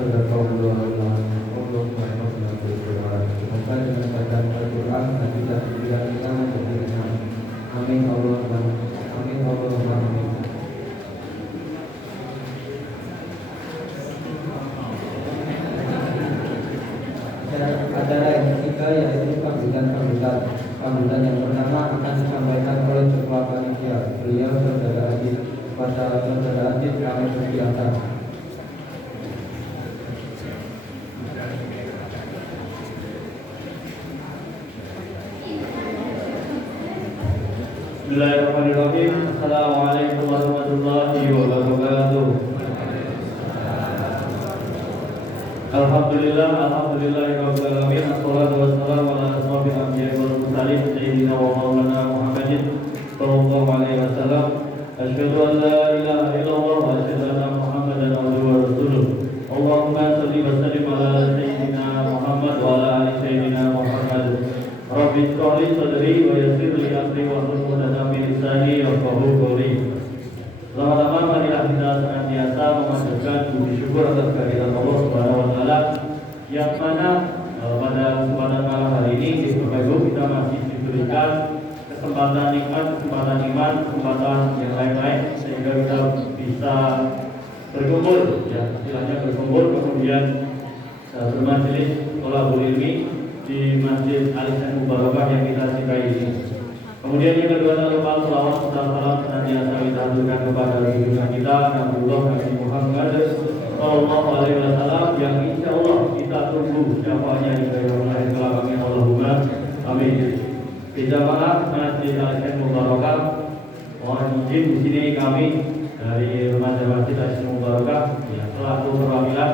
Sadaqallahul azim. Allahumma inna berdoa. Semoga dengan bacaan Al-Quran dan juga pikiran kita menjadi ringan. Amin Allahumma amin Allahumma amin. Acara yang ketiga yaitu Sambutan yang pertama akan disampaikan oleh Ketua Panitia. Beliau Saudara Adit. Pada Saudara Adit kami persilakan. Bismillahirrahmanirrahim. Assalamualaikum warahmatullahi wabarakatuh. Alhamdulillahirabbil alamin. Wassalatu wassalamu ala asrofil anbiya'i wal mursalin sayyidina wa maulana Muhammadin sallallahu alaihi wasallam. Asyhadu an la ilaha illallah wa asyhadu anna Muhammadan abduhu wa rasuluh. Allahumma shalli wa sallim ala sayyidina Muhammad wa ala ali sayyidina Muhammad. Rabbi shrah li sadri wa yassir li amri wa hlul 'uqdatam min lisani yafqahu qawli. Lama-lama marilah kita senantiasa memanjatkan puji syukur atas kehadirat Allah Subhanahu wa taala yang mana pada kesempatan malam hari ini Bapak Ibu kita masih diberikan kesempatan nikmat, kesempatan iman, kesempatan yang lain-lain sehingga kita bisa berkumpul, ya istilahnya berkumpul, kemudian bermajelis thalabul ilmi di Masjid Al-Ihsan Mubarakah yang kita cintai ini. Kemudian yang kedua adalah lupa selawat serta salam senantiasa kita haturkan kepada junjungan kita Nabiullah Nabi Muhammad sallallahu alaihi wasallam yang insya Allah kita tunggu syafaatnya di yaumul akhir kelak. Amin Allahumma amin. Di jamaah Masjid Al-Ihsan Mubarakah, mohon izin di sini kami dari remaja Masjid Al-Ihsan Mubarakah yang selaku perwakilan,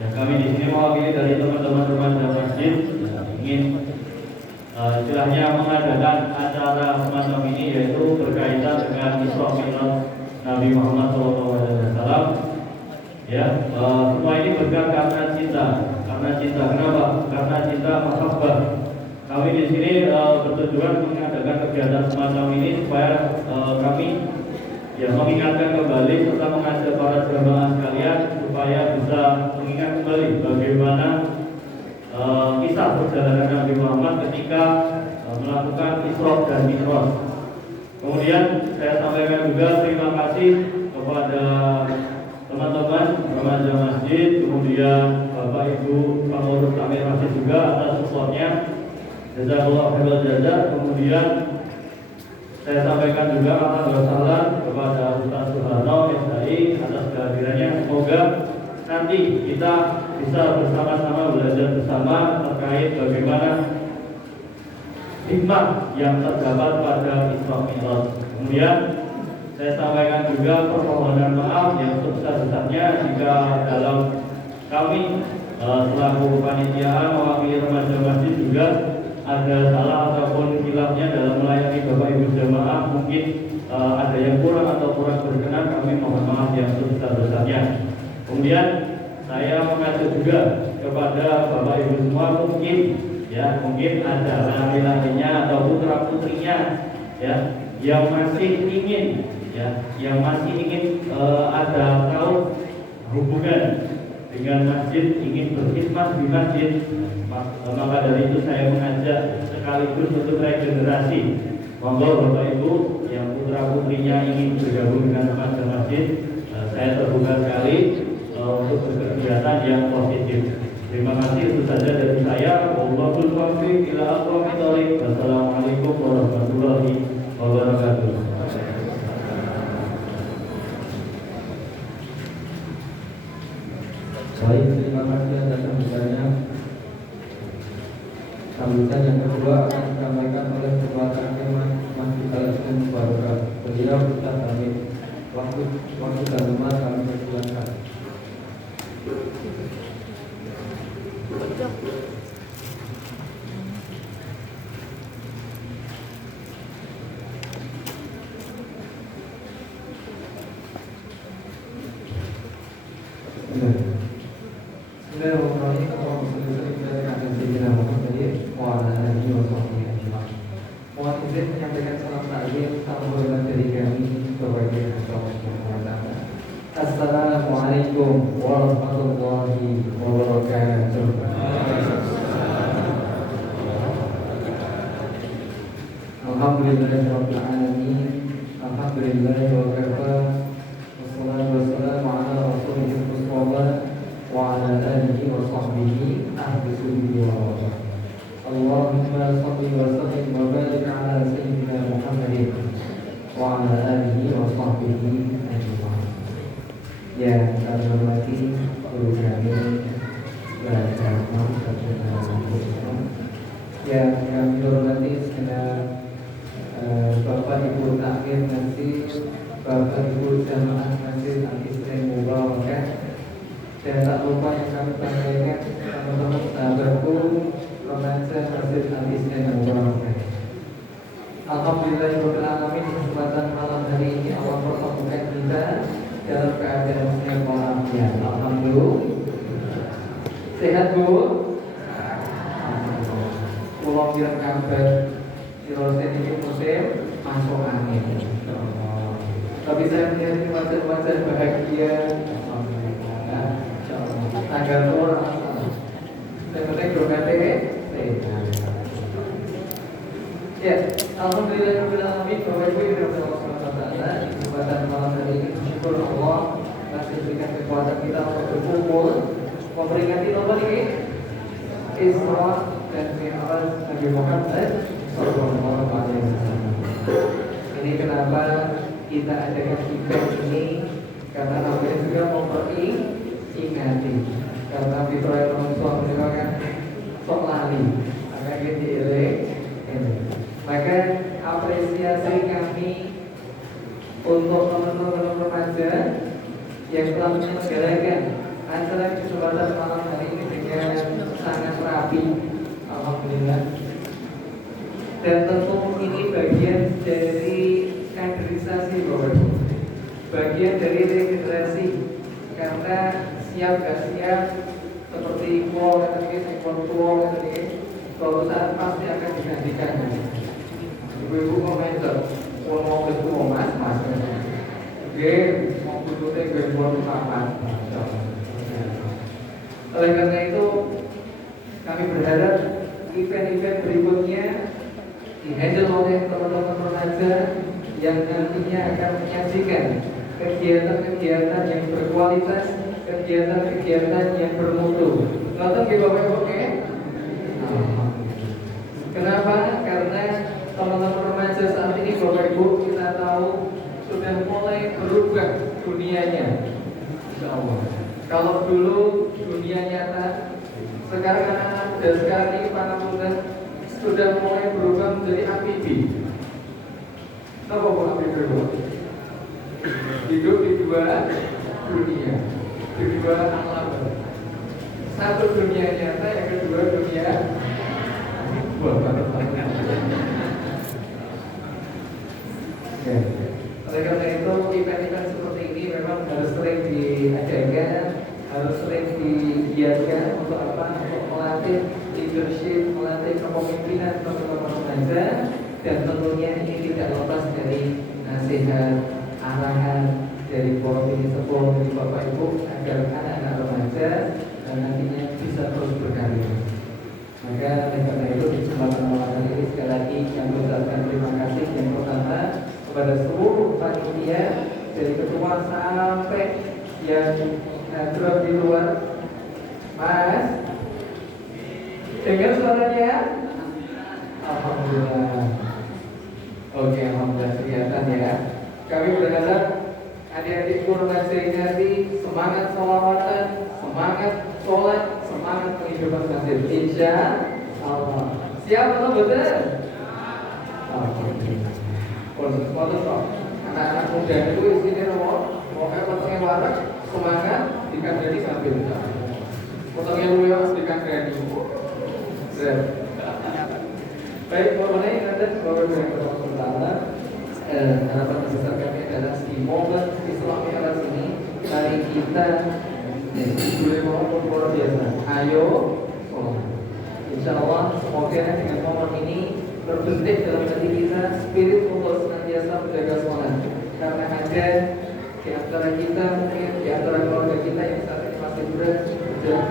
dan kami di sini mewakili dari teman-teman remaja masjid ingin istilahnya mengadakan acara semacam ini, yaitu berkaitan dengan Isra Mi'raj Nabi Muhammad SAW. Ya, semua ini berkat karena cinta. Karena cinta, kenapa? Karena cinta mahabbah. Kami di sini bertujuan mengadakan kegiatan semacam ini supaya kami ya mengingatkan kembali serta mengajak para jemaah sekalian supaya bisa mengingat kembali bagaimana kisah perjalanan Nabi Muhammad ketika melakukan Isra dan Mi'raj. Kemudian saya sampaikan juga terima kasih kepada teman-teman remaja masjid, kemudian Bapak Ibu pengurus takmir masjid juga atas supportnya. Jazakallahu khairal jazaa. Kemudian saya sampaikan juga alhamdulillah kepada Ustaz Suharno SHI atas kehadirannya. Semoga nanti kita bisa bersama-sama belajar bersama terkait bagaimana hikmah yang terdapat pada Isra Mi'raj. Kemudian saya sampaikan juga permohonan maaf yang sebesar-besarnya jika dalam kami selaku kepanitiaan mewakili remaja masjid juga ada salah ataupun khilafnya dalam melayani Bapak Ibu jemaah, mungkin ada yang kurang atau kurang berkenan, kami mohon maaf yang sebesar-besarnya. Kemudian saya mengajak juga kepada Bapak Ibu semua, mungkin ada laki-lakinya atau putra putrinya yang masih ingin ada tahu hubungan dengan masjid, ingin berkhidmat di masjid. Maka dari itu saya mengajak sekaligus untuk regenerasi. Monggo Bapak Ibu yang putra putrinya ingin bergabung dengan masjid, saya terbuka sekali untuk kegiatan yang positif. Terima kasih, itu saja dari saya. Wallahul muwaffiq ila aqwamit thoriq. Wassalamualaikum warahmatullahi wabarakatuh. Baik, terima kasih atas sambutannya. Sambutan yang kedua akan disampaikan oleh Ketua Takmir Masjid Al-Ihsan Mubarakah. Beliau Ustaz Hamid. Waktu dan tempat kami persilakan. Mohon izin menyampaikan salam takzim, salam hormat dari kami kepada Allah Subhanahu wa taala. Assalamualaikum warahmatullahi wabarakatuh. Alhamdulillahirabbil alamin. Alhamdulillahi wa kafa. Wassalatu wassalamu ala rasulil mustafa wa ala alihi wa sahbihi ahli sunnati wal jamaah. Allahumma shalli wa sallim wa barik ala sayyidina Muhammadin wa ala alihi wa sahbihi ajma'in. Yang kami hormati guru kami belajar yang kami hormati segenap Bapak Ibu takmir masjid, Bapak Ibu jamaah masjid Al-Islam Mubarakah, dan tak lupa yang kami sampaikan teman-teman sahabatku remaja masjid Al-Islam Mubarakah. Alhamdulillahirabbil alamin, kesempatan malam hari ini Allah pertemukan kita dalam keadaan sehat walafiat. Alhamdulillah. Sehat Bu? Pulau bilang kabar di Rosen ini musim masuk angin. Tapi saya melihat wajah-wajah bahagia. Tanggal tua. Saya penting berkata ya, alhamdulillah alamin. Bapak Ibu yang dirahmati Allah SWT, di kesempatan malam hari ini bersyukur Allah masih berikan kekuatan kita untuk berkumpul memperingati nomor ini Isra dan Mi'raj Nabi Muhammad Sallallahu Alaihi Wasallam. Ini kenapa kita adakan event ini, karena namanya juga memperingati. Karena fitrah Rasulullah merupakan sok lali, maka kita dielek. Maka apresiasi kami untuk teman-teman remaja yang telah menyelenggarakan acara kesempatan malam hari ini dengan sangat rapi, alhamdulillah. Dan tentu ini bagian dari kaderisasi Bapak Ibu, bagian dari regenerasi. Karena siap gak siap seperti kual suatu saat pasti akan digantikan. Ibu-ibu komentar, mau itu mau mas, oke, mau butuhnya gue buat kapan. Oleh karena itu kami berharap event-event berikutnya dihandle oleh teman-teman remaja yang nantinya akan menyajikan kegiatan-kegiatan yang berkualitas, kegiatan-kegiatan yang bermutu. Nonton di Bapak Ibu, oke? Kenapa? Karena teman-teman remaja saat ini Bapak Ibu kita tahu sudah mulai berubah dunianya. Insya Allah. Kalau dulu dunia nyata, sekarang anak-anak muda sekarang ini para muda sudah mulai berubah menjadi amfibi. Apa bu amfibi bu? Hidup di dua dunia, di dua alam. Satu dunia nyata, yang kedua dunia. Ya. Oleh karena itu event-event seperti ini memang harus sering diadakan, harus sering digiatkan untuk apa? Untuk melatih leadership, melatih kepemimpinan teman-teman remaja, dan tentunya ini tidak lepas dari nasihat, arahan dari Bapak Sepuh, dari Bapak Ibu agar anak-anak remaja dan nantinya bisa terus berkarya. Maka oleh karena itu di kesempatan malam hari ini sekali lagi kami ucapkan terima kasih yang pertama kepada seluruh panitia dari ketua sampai yang drop di luar. Mas, dengar suaranya? Alhamdulillah. Oke, alhamdulillah kelihatan ya. Kami berharap adik-adik remaja ini nanti semangat sholawatan, semangat sholat, semangat kehidupan masjid. Insya Allah. Siap atau betul? Anak-anak muda itu isinya mau potongnya warak, semangat dikandani sambil potongnya luas dikandani. Baik, mengenai nanti Bapak Ibu yang pertama, harapan besar kami adalah di momen Isra Mi'raj ini, mari kita boleh maupun luar biasa. Ayo, insya Allah semoga dengan momen ini terbentuk dalam hati kita spirit untuk senantiasa menjaga sholat. Karena ada di antara kita, mungkin di antara keluarga kita yang saat ini masih muda, dan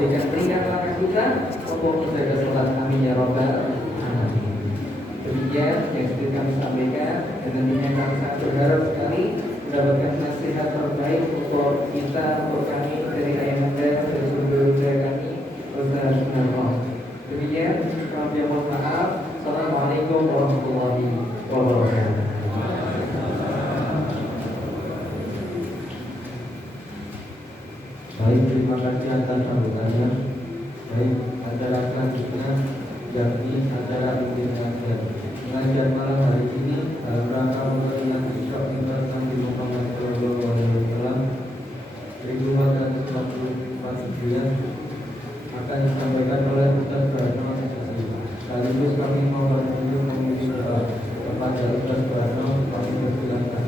berikan ringan langkah kita, Allah menjaga sholat amin ya robbal alamin. Demikian yang sudah kami sampaikan, dan nantinya kami sangat berharap sekali mendapatkan nasihat terbaik untuk kita, untuk kami dari ayahanda dan saudara kami, Ustaz Munarroh. Demikian, kami mohon maaf. Assalamualaikum warahmatullahi wabarakatuh. Baik, terima kasih atas sambutannya. Baik, acara selanjutnya yakni acara inti pengajian malam hari ini dalam rangka memberikan isyak ibadah Nabi Muhammad SAW 1444 Hijriah akan disampaikan oleh Ustaz Barno SSI. Sekaligus kami mengunjung pemimpin kepada Ustaz Barno, kami persilakan.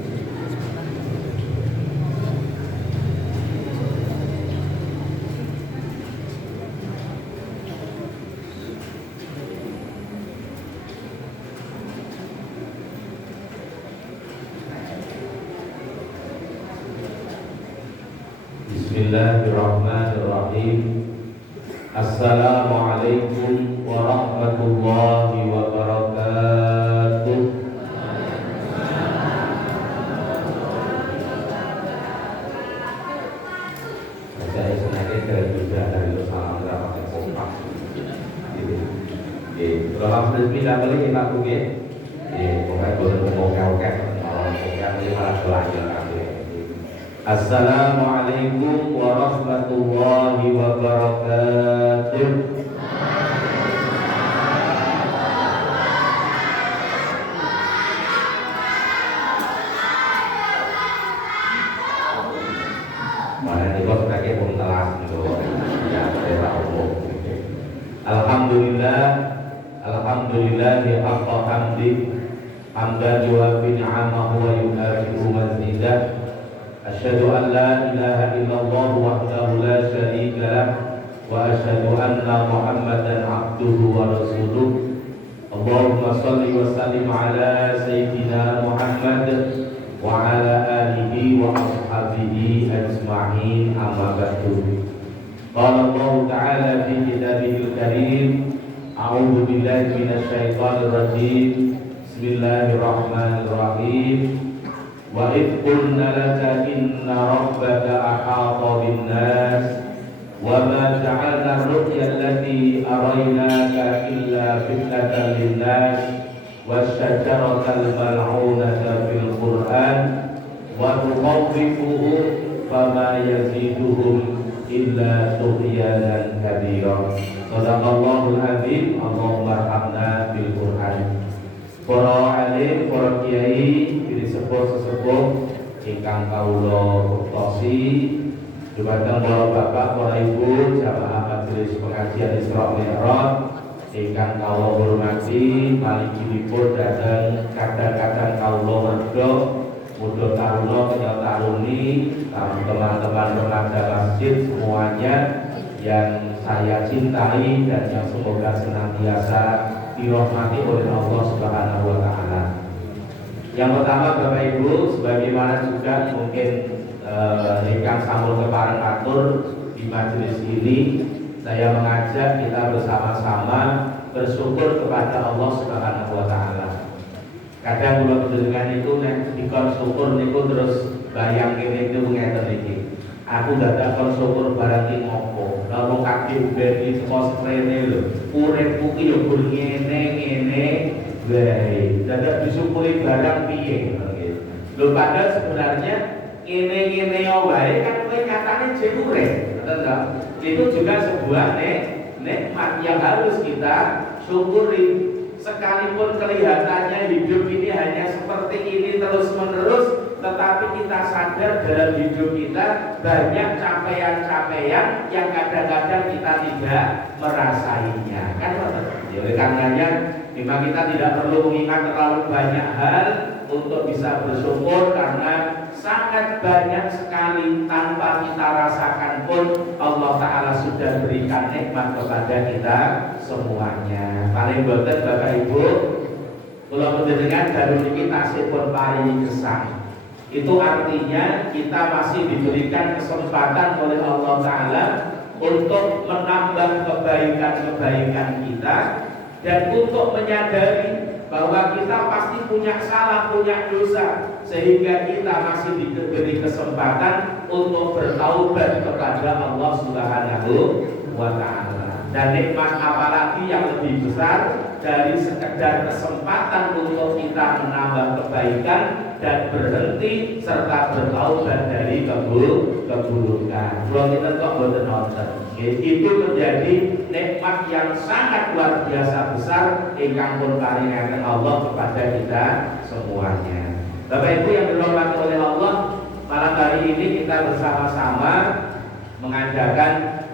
Bismillahirrahmanirrahim. Assalamualaikum warahmatullahi wabarakatuh. Saya sengaja dari juga dari salam pakai kompak. Kalau resmi dah boleh kita buka. Pokoknya boleh oke. Kalau oke malah belajar. Assalamualaikum warahmatullahi wabarakatuh. Mana nih kok sebagai pemtelas gitu. Ya, saya tahu. Alhamdulillah ya haqqa hamdi hamdan yuwafi ni'amahu wa yukafi'u mazidah. Asyhadu an la ilaha illallah wahdahu la syarika lah wa asyhadu anna Muhammadan abduhu wa rasuluh. Allahumma shalli wa sallim ala sayyidina Muhammad wa ala alihi wa ashabihi ajma'in, amma ba'du. Qala Allah ta'ala fi kitabihil karim, a'udzu billahi minasy syaithanir rajim. Bismillahirrahmanirrahim. Wa idh qulna laka inna rabbaka ahata bin-nas wa ma ja'alna ar-ru'ya allati araynaka illa fitnatan lin-nas wasy-syajaratal mal'unata fil Qur'an wa nukhawwifuhum fama yaziduhum illa tughyanan kabira. Shadaqallahul azim. Allahumma arhamna bil Qur'an. Para alim, para kiai, sesepuh ingkang kawula bektosi, dumateng para bapak, para ibu, jamaah majelis pengajian Isra Mi'raj ingkang kawula hormati, malinggihipun dhateng kadang-kadang kawula merga muda taruna kenya taruni, teman-teman remaja masjid semuanya yang saya cintai dan yang semoga senantiasa dirahmati oleh Allah Subhanahu wa taala. Yang pertama Bapak Ibu, sebagaimana juga mungkin ingkang sampun kepareng atur di majelis ini, saya mengajak kita bersama-sama bersyukur kepada Allah Subhanahu wa taala. Kadang kula panjenengan itu nek dikon syukur niku terus bayang kene niku ngeten iki. Aku dadak kon syukur barang iki ngopo? Lah wong kabeh ben iki saka sprene lho. Uripku ki yo gur ngene wae. Dadak disyukuri barang piye ngono. Lho padahal sebenarnya ngene-ngene wae kan kowe katane jemure, betul enggak? Itu juga sebuah nikmat yang harus kita syukuri. Sekalipun kelihatannya hidup ini hanya seperti ini terus-menerus, tetapi kita sadar dalam hidup kita banyak capaian-capaian yang kadang-kadang kita tidak merasainya. Kan oleh karenanya memang kita tidak perlu mengingat terlalu banyak hal untuk bisa bersyukur, karena sangat banyak sekali tanpa kita rasakan pun Allah Ta'ala sudah berikan nikmat kepada kita semuanya. Paling boten Bapak Ibu, kula panjenengan dalu niki tasih pun paringi gesang. Itu artinya kita masih diberikan kesempatan oleh Allah Ta'ala untuk menambah kebaikan-kebaikan kita dan untuk menyadari bahwa kita pasti punya salah, punya dosa, sehingga kita masih diberi kesempatan untuk bertaubat kepada Allah Subhanahu wa Ta'ala. Dan nikmat apalagi yang lebih besar dari sekedar kesempatan untuk kita menambah kebaikan dan berhenti serta bertaubat dari keburukan. Kalau kita kok boten nonton, itu menjadi nikmat yang sangat luar biasa besar ingkang pun paringaken Allah kepada kita semuanya. Bapak Ibu yang dirahmati oleh Allah, malam hari ini kita bersama-sama mengadakan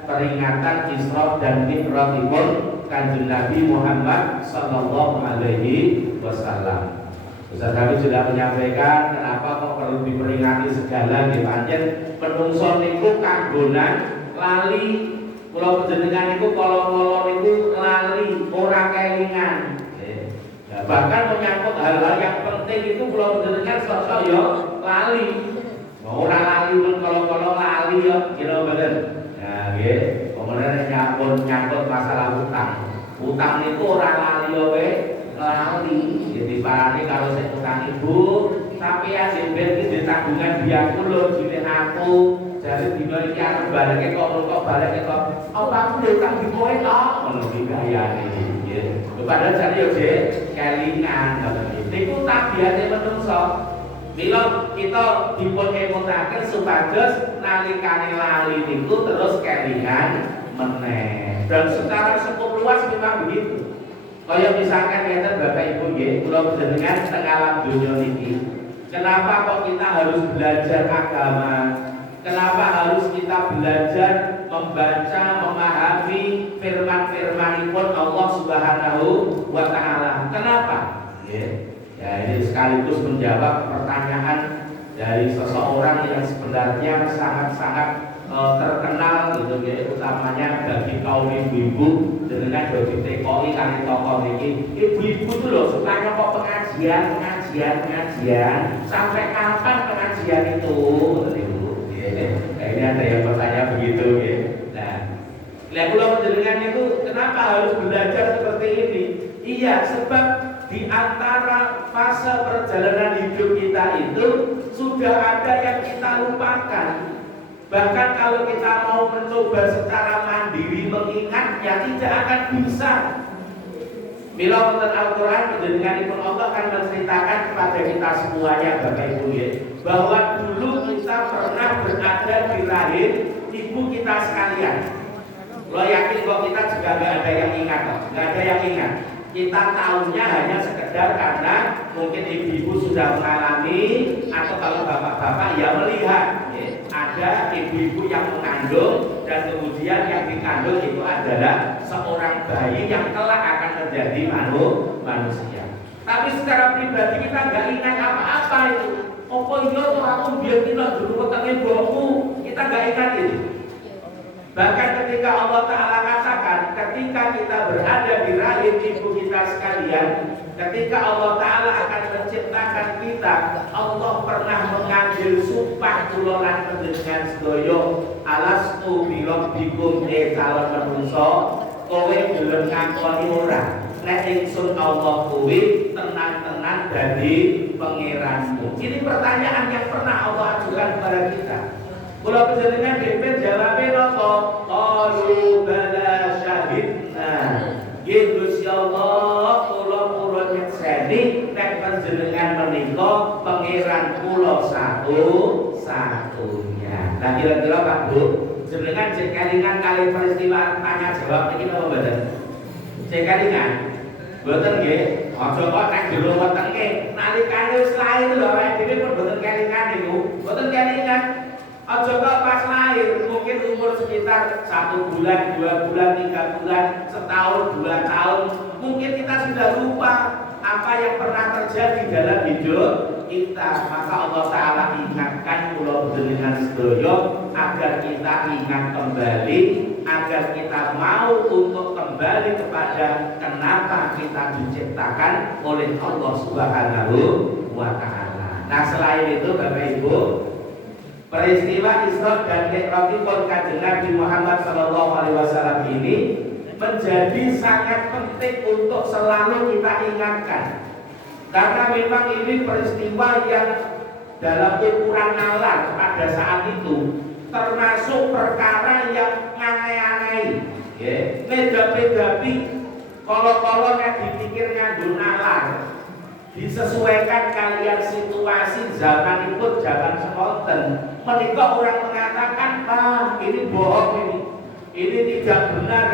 peringatan Isra dan Mi'rajipun Kanjeng Nabi Muhammad sallallahu alaihi wasallam. Ustaz kami sudah menyampaikan kenapa kok perlu diperingati segala nggih pancen menungso niku kanggonan lali kula panjenengan niku kala-kala niku lali ora kelingan. Bahkan menyangkut hal-hal yang penting itu kula panjenengan sok-sok ya lali. Ora lali men kala-kala lali ya kira mboten. Nah nggih, kemudian nyangkut masalah utang. Utang niku ora lali wae lali. Jadi parane kalau saya utang ibu, tapi ya ben iki tabungan biaku lho jine aku. Jadi dino iki arep baleke kok baleke kok. Apa aku utang di kowe to? Ngono iki gayane nggih. Padahal jane yo kelingan ngoten iki. Niku tabiate menungso. Mila kita dipun emutaken supados nalikane lali niku terus kelingan meneh. Dan secara cukup luas memang begitu. Kaya misalkan ngeten Bapak Ibu nggih, kula panjenengan teng alam donya niki. Kenapa kok kita harus belajar agama? Kenapa harus kita belajar membaca, memahami firman-firmanipun Allah Subhanahu wa Ta'ala? Kenapa? Ya, ini sekaligus menjawab pertanyaan dari seseorang yang sebenarnya sangat-sangat terkenal gitu ya, utamanya bagi kaum ibu-ibu dengan bagi TKI kali tokoh ini. Ibu-ibu tuh loh sukanya kok pengajian sampai kapan pengajian itu? Ini ada yang bertanya begitu ya. Nah, lihat pulau penjenengan itu kenapa harus belajar seperti ini? Iya, sebab di antara fase perjalanan hidup kita itu sudah ada yang kita lupakan. Bahkan kalau kita mau mencoba secara mandiri mengingatnya tidak akan bisa. Bila wonten Al-Qur'an panjenenganipun Allah akan menceritakan kepada kita semuanya Bapak Ibu ya, bahwa dulu kita pernah berada di rahim ibu kita sekalian. Lo yakin kok kita juga nggak ada yang ingat kok, nggak ada yang ingat. Kita tahunya hanya sekedar karena mungkin ibu-ibu sudah mengalami atau kalau bapak-bapak ya melihat ya, ada ibu-ibu yang mengandung dan kemudian yang dikandung itu adalah seorang bayi yang kelak akan menjadi manusia. Tapi secara pribadi kita nggak ingat apa-apa itu. Apa iya tuh aku biar kita dulu ketemu ibuku, kita nggak ingat itu. Bahkan ketika Allah Ta'ala katakan, ketika kita berada di rahim ibu kita sekalian, ketika Allah Ta'ala akan menciptakan kita, Allah pernah mengambil sumpah kulolan panjenengan sedaya, alastu birabbikum calon menungso, kowe gelem ngakoni ora nek ingsun Allah kuwi tenan-tenan dadi pangeranmu. Ini pertanyaan yang pernah Allah ajukan kepada kita. Kula panjenengan dhewe jawabe napa? Qalu bala syahidna. Nggih Gusti Allah, kula purun nyekseni nek panjenengan menika pangeran kula satu-satunya. Nah kira-kira Pak Bu, jenengan cek kelingan kali peristiwa tanya jawab iki napa mboten? Cek kelingan. Mboten nggih. Aja kok nek jero wetenge nalikane wis lair lho awake dhewe pun mboten kelingan niku. Mboten kelingan. Aja kok pas lahir mungkin umur sekitar 1 bulan, 2 bulan, 3 bulan, setahun, 2 tahun, mungkin kita sudah lupa apa yang pernah terjadi dalam hidup kita. Maka Allah Ta'ala ingatkan kula panjenengan sedaya agar kita ingat kembali, agar kita mau untuk kembali kepada kenapa kita diciptakan oleh Allah Subhanahu wa Ta'ala. Nah selain itu Bapak Ibu, Peristiwa Isra dan Mi'rajipun Kanjeng Nabi Muhammad sallallahu alaihi wasallam ini menjadi sangat penting untuk selalu kita ingatkan. Karena memang ini peristiwa yang dalam ukuran nalar pada saat itu termasuk perkara yang nganai-anai, ya, megapi-gapi, kalau dipikir nganggo nalar, disesuaikan kalian situasi zaman itu zaman semonten. Menikah orang mengatakan, ini bohong, ini tidak benar,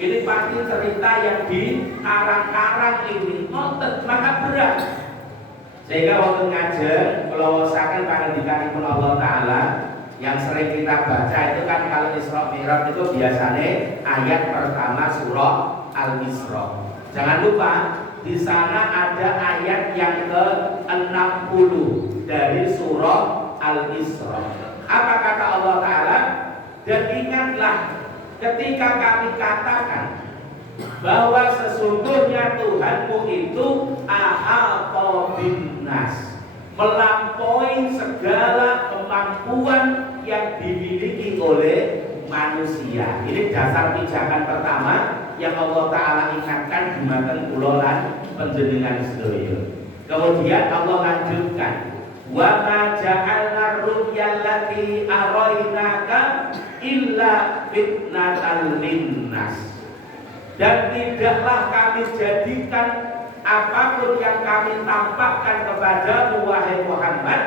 ini pasti cerita yang dikarang-karang ini, maka berat. Sehingga waktu ngajar melawaskan pangandikanipun Allah Ta'ala yang sering kita baca itu kan kalau Isra Mi'raj itu biasanya ayat pertama surah Al-Isra. Jangan lupa di sana ada ayat yang ke-60 dari surah Al-Isra. Apa kata Allah Ta'ala? Dan ingatlah ketika kami katakan bahwa sesungguhnya Tuhanmu itu ahata binnas, melampaui segala kemampuan yang dimiliki oleh manusia. Ini dasar pijakan pertama yang Allah Ta'ala ingatkan dumateng kula lan panjenengan sedaya. Kemudian Allah lanjutkan, wa ma ja'alna ru'yallati arainaka illa fitnatal linnas. Dan tidaklah kami jadikan apapun yang kami tampakkan kepadamu wahai Muhammad.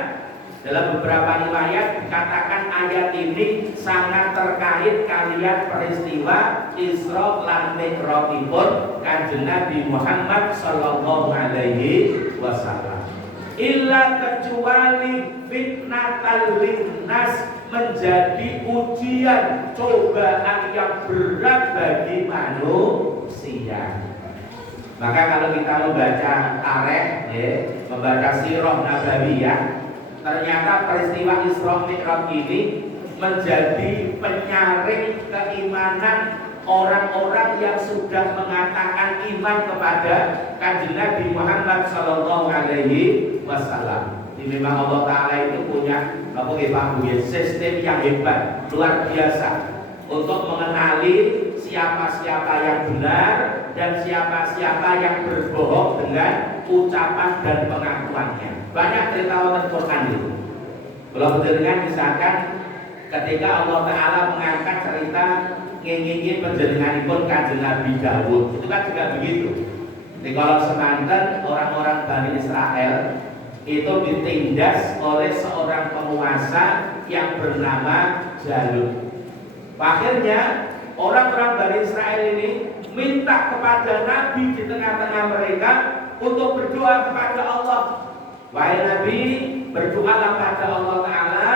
Dalam beberapa riwayat dikatakan ayat ini sangat terkait kalian peristiwa Isra lan Mi'rajipun Kanjeng Nabi Muhammad sallallahu alaihi wasallam. Illa kecuali fitnatal linnas, menjadi ujian cobaan yang berat bagi manusia. Maka kalau kita membaca tarikh, membaca sirah nabawiyah, ternyata peristiwa Isra Mi'raj ini menjadi penyaring keimanan orang-orang yang sudah mengatakan iman kepada Kanjeng Nabi Muhammad sallallahu alaihi wasallam. Ini memang Allah Ta'ala itu punya sistem yang hebat, luar biasa untuk mengenali siapa-siapa yang benar dan siapa-siapa yang berbohong dengan ucapan dan pengakuannya. Banyak cerita orang Quran itu. Kalau dengan misalkan ketika Allah Ta'ala mengangkat cerita ngingingi penjenenganipun Kanjeng Nabi Daud, itu kan juga begitu. Di kalau semanten orang-orang Bani Israel itu ditindas oleh seorang penguasa yang bernama Jalut. Akhirnya orang-orang Bani Israel ini minta kepada Nabi di tengah-tengah mereka untuk berdoa kepada Allah. Wahai Nabi, berdoalah pada Allah Ta'ala,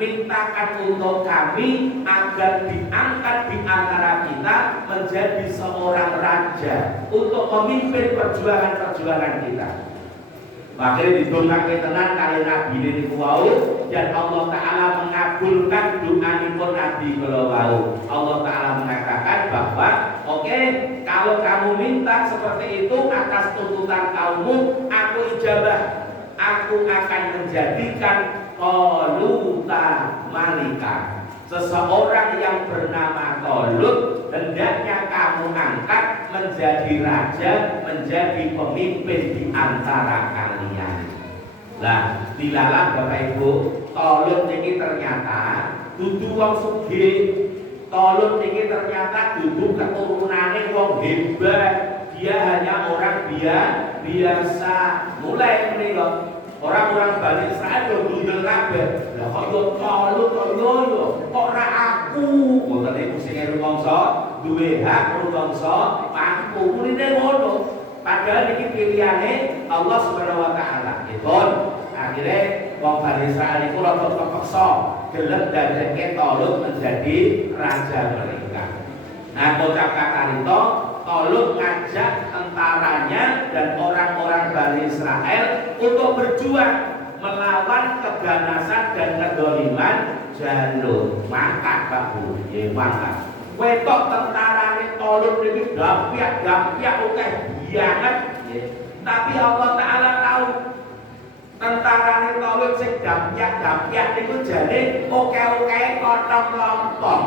mintakan untuk kami agar diangkat di antara kita menjadi seorang raja untuk memimpin perjuangan-perjuangan kita. Makanya didongake tenan kali Nabi ini wau, dan Allah Ta'ala mengabulkan doanipun Nabi kula wau. Allah Ta'ala mengatakan bahwa oke, kalau kamu minta seperti itu atas tuntutan kaummu, aku ijabah. Aku akan menjadikan Toluta malika, seseorang yang bernama Tolut hendaknya kamu angkat menjadi raja, menjadi pemimpin di antara kalian. Lah, dilalah Bapak Ibu, Tolut ini ternyata dudu wong sugih. Tolut ini ternyata dudu keturunane wong hebat. Dia hanya orang biasa. Mulai menika orang-orang Bani Israel yo ndel kabeh. Lah kok yo Tolut kok ora aku. Mboten iku sing rumangsa duwe hak rumangsa mampu. Murine ngono. Padahal iki pilihane Allah Subhanahu wa taala. Ipun akhire wong Bani Israel iku rada kepeksa gelem dadekake Tolut menjadi raja mereka. Nah, bocah kakarito Tolut ngajak tentaranya dan orang-orang Bani Israel untuk berjuang melawan keganasan dan kedoliman Jalut. Maka Bapak ya maka wetok tentarane Tolut ini gampyak akeh banget ya. Tapi Allah Ta'ala tahu Tentarane Talut sing dampyak niku jane oke-oke kothong lompong.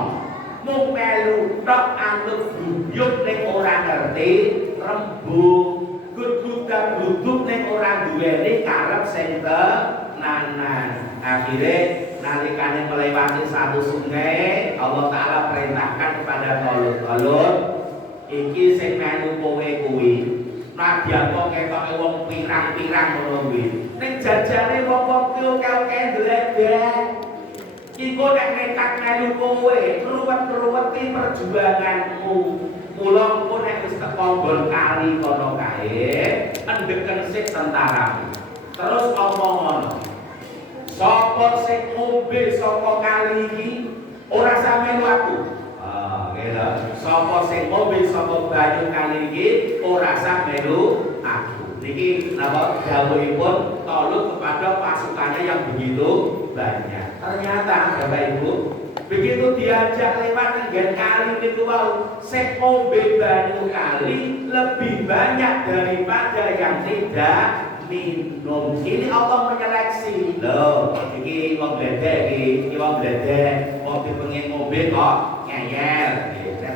Mung melu tok antuk guyub ning ora ngerti rembug, gudug ning ora duweni karep sing tenanan. Akhire nalikane melewati satu sungai, Allah Taala perintahkan kepada Talut, iki sing melu kowe kuwi. Nadyan kok ketoke wong pirang-pirang ngono kuwi. Ning jajane wong-wong ki oke-oke ndledek. Iku nek nekat melu kowe, ruwet-ruweti perjuanganmu. Mula engko nek wis teko nggon kali kono kae, endheken sik tentaramu. Terus omong ngono. Sapa sing ngombe saka kali iki ora sampe aku. Sapa sing ngombe saka banyu kali iki ora sak melu aku. Niki napa dawuhipun Talut kepada pasukannya yang begitu banyak. Ternyata Bapak Ibu, begitu diajak lewat nggen kali niku wau, sing ngombe banyu kali lebih banyak daripada yang tidak minum. Ini Allah menyeleksi. Loh, iki wong bledek iki wong bledek, wong dipengin ngombe kok ngeyel.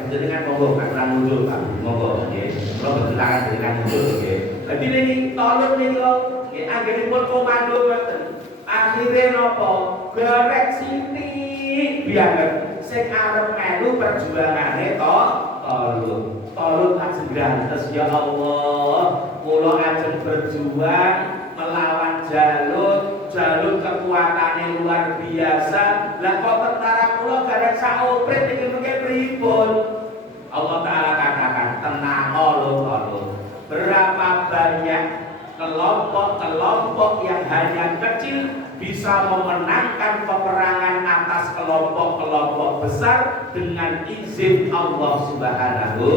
Dengan monggo kan mundur Pak. Monggo nggih. Kula bersilakan dengan mundur nggih. Dadi niki Talut niku nggih anggenipun komando mboten. Akhire napa? Garek sithik bianget sing arep melu perjuangane Talut. Talut ajeng grantes ya Allah. Kula ajeng berjuang melawan Jalut kekuatannya luar biasa. Lah kok tentara kula garek saoprit iki mengke pripun? Allah Taala katakan tenang lho Talut. Berapa banyak kelompok-kelompok yang hanya kecil bisa memenangkan peperangan atas kelompok-kelompok besar dengan izin Allah Subhanahu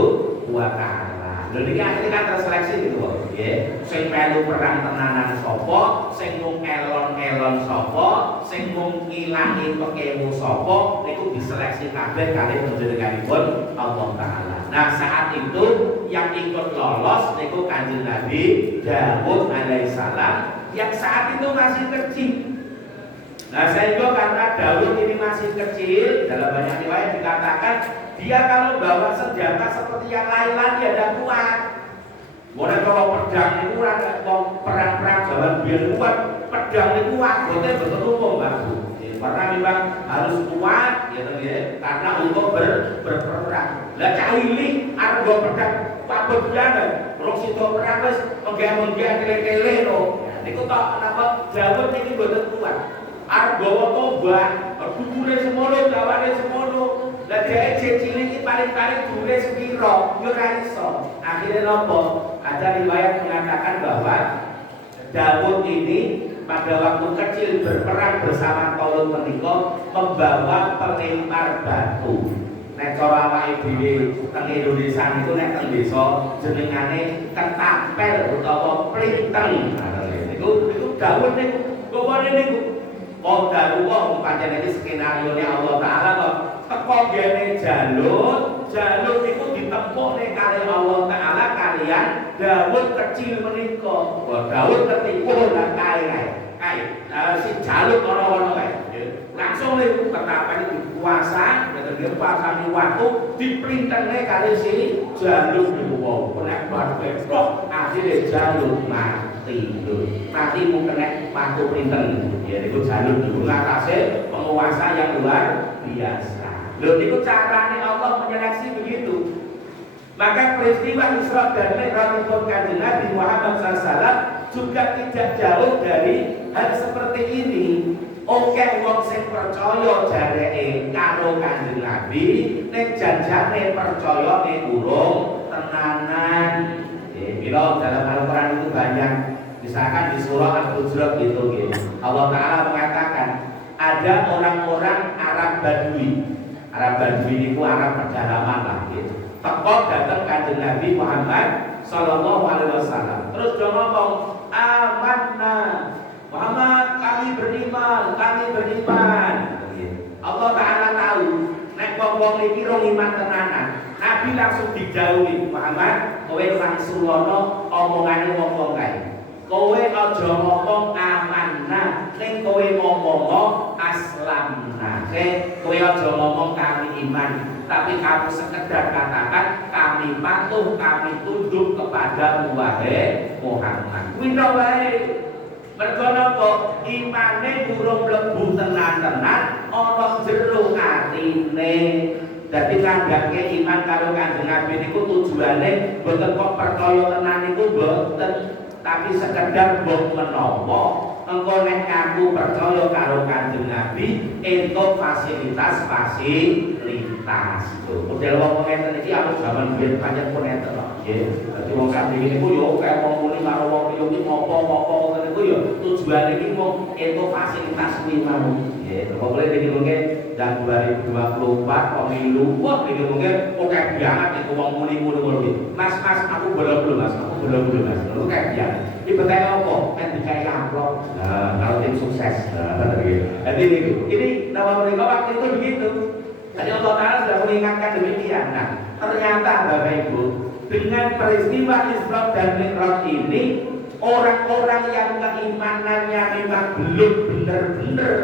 wa Ta'ala. Lho niki akhire kan terseleksi gitu kok, nggih. Sing melu perang tenanan sapa, sing mung elon-elon sapa, sing mung ngilangi pekemu sapa, niku diseleksi kabeh kali panjenenganipun Allah Taala. Nah, saat itu yang ikut lolos niku Kanjeng Nabi Daud alaihissalam yang saat itu masih kecil. Nah, sehingga karena Daud ini masih kecil, dalam banyak riwayat dikatakan dia kalau bawa senjata seperti yang lain-lain dia tidak kuat. Mulai kalau pedang itu perang-perang zaman biar kuat, pedang itu anggotanya betul umum bagus. Karena memang harus kuat, ya, karena untuk berperang. Lah cahili argo pedang pabot banget. Terus itu perang wis menggah-menggah tele-tele loh. Niku tok kenapa Daud ini betul kuat. Argo tobat, dure semono, dawane semono. Lah dhek cilik iki paling-paling dure sepiro, yo ora iso. Akhire napa? Ada riwayat mengatakan bahwa Daud ini pada waktu kecil berperang bersama Talut menika membawa pelempar batu. Nek cara awake dhewe teng Indonesia niku nek teng desa jenengane ketapel utawa plinteng. Niku Daud niku gowone niku wong dalu wong pancen iki skenario-ne Allah Taala kok teko gene Jalut niku ditempukne kali Allah Taala kalian Daud kecil menika. Wah Daud ketipu lan kae. Si Jalut ana-ana kae. Langsung niku ketapane dikuasa, dikuasani waktu diprintene kali si Jalut niku wong nek batu akhire Jalut mati mung kena waktu printen. Ya niku Jalut niku ngatasé penguasa yang luar biasa. Lho niku carane Allah menyeleksi begitu. Maka peristiwa Isra dan Mi'raj Kanjeng Nabi Muhammad SAW juga tidak jauh dari hal seperti ini. Oke wong sing percaya jareke karo Kanjeng Nabi, nek janjane percayane urung tenanan. Bila dalam Al-Quran itu banyak, misalkan di surah Al-Hujurat gitu, Allah Ta'ala mengatakan ada orang-orang Arab Badui. Arab Badui itu Arab pedalaman lah gitu. Teko datang Kanjeng Nabi Muhammad Sallallahu Alaihi Wasallam. Terus dia ngomong, amanna Muhammad, kami beriman. Allah Ta'ala tahu nek wong iki rong iman tenanan. Nabi langsung dijauhi, Muhammad kowe langsung ono omongane wong-wong kae. Kowe aja ngomong amanah, ning kowe ngomong aslamna. Kowe aja ngomong kami iman, tapi kamu sekedar katakan kami patuh, kami tunduk kepada wahai Muhammad. Kuwi wae. Mergo napa? Imane durung mlebu tenan-tenan ana jero atine. Dadi ngandhake iman karo Kanjeng Nabi niku tujuane boten kok percaya tenan niku boten, tapi sekedar mbok menawa engko nek aku percaya karo Kanjeng Nabi entuk fasilitas. Model wong ngeten iki aku jaman biyen pancen pun enten kok. Nggih. Dadi wong Katolik niku yo kaya wong muni karo wong liya iki ngopo-ngopo ngoten niku yo tujuane iki mung entuk fasilitas kuwi mau. Nggih. Kok boleh iki mungkin dan 2024 pemilu wah iki mungkin oke banget iku wong muni ngono iki. Mas aku bola-bola Mas, aku bola-bola Mas. Lho kayak biasa. Iki betene apa? Kan dikai amplop. Nah, kalau tim sukses. Nah, begitu. Jadi ini nama mereka waktu itu begitu. Tadi Allah Ta'ala sudah mengingatkan demikian. Nah, ternyata Bapak Ibu, dengan peristiwa Isra dan Mi'raj ini, orang-orang yang keimanannya memang belum benar-benar,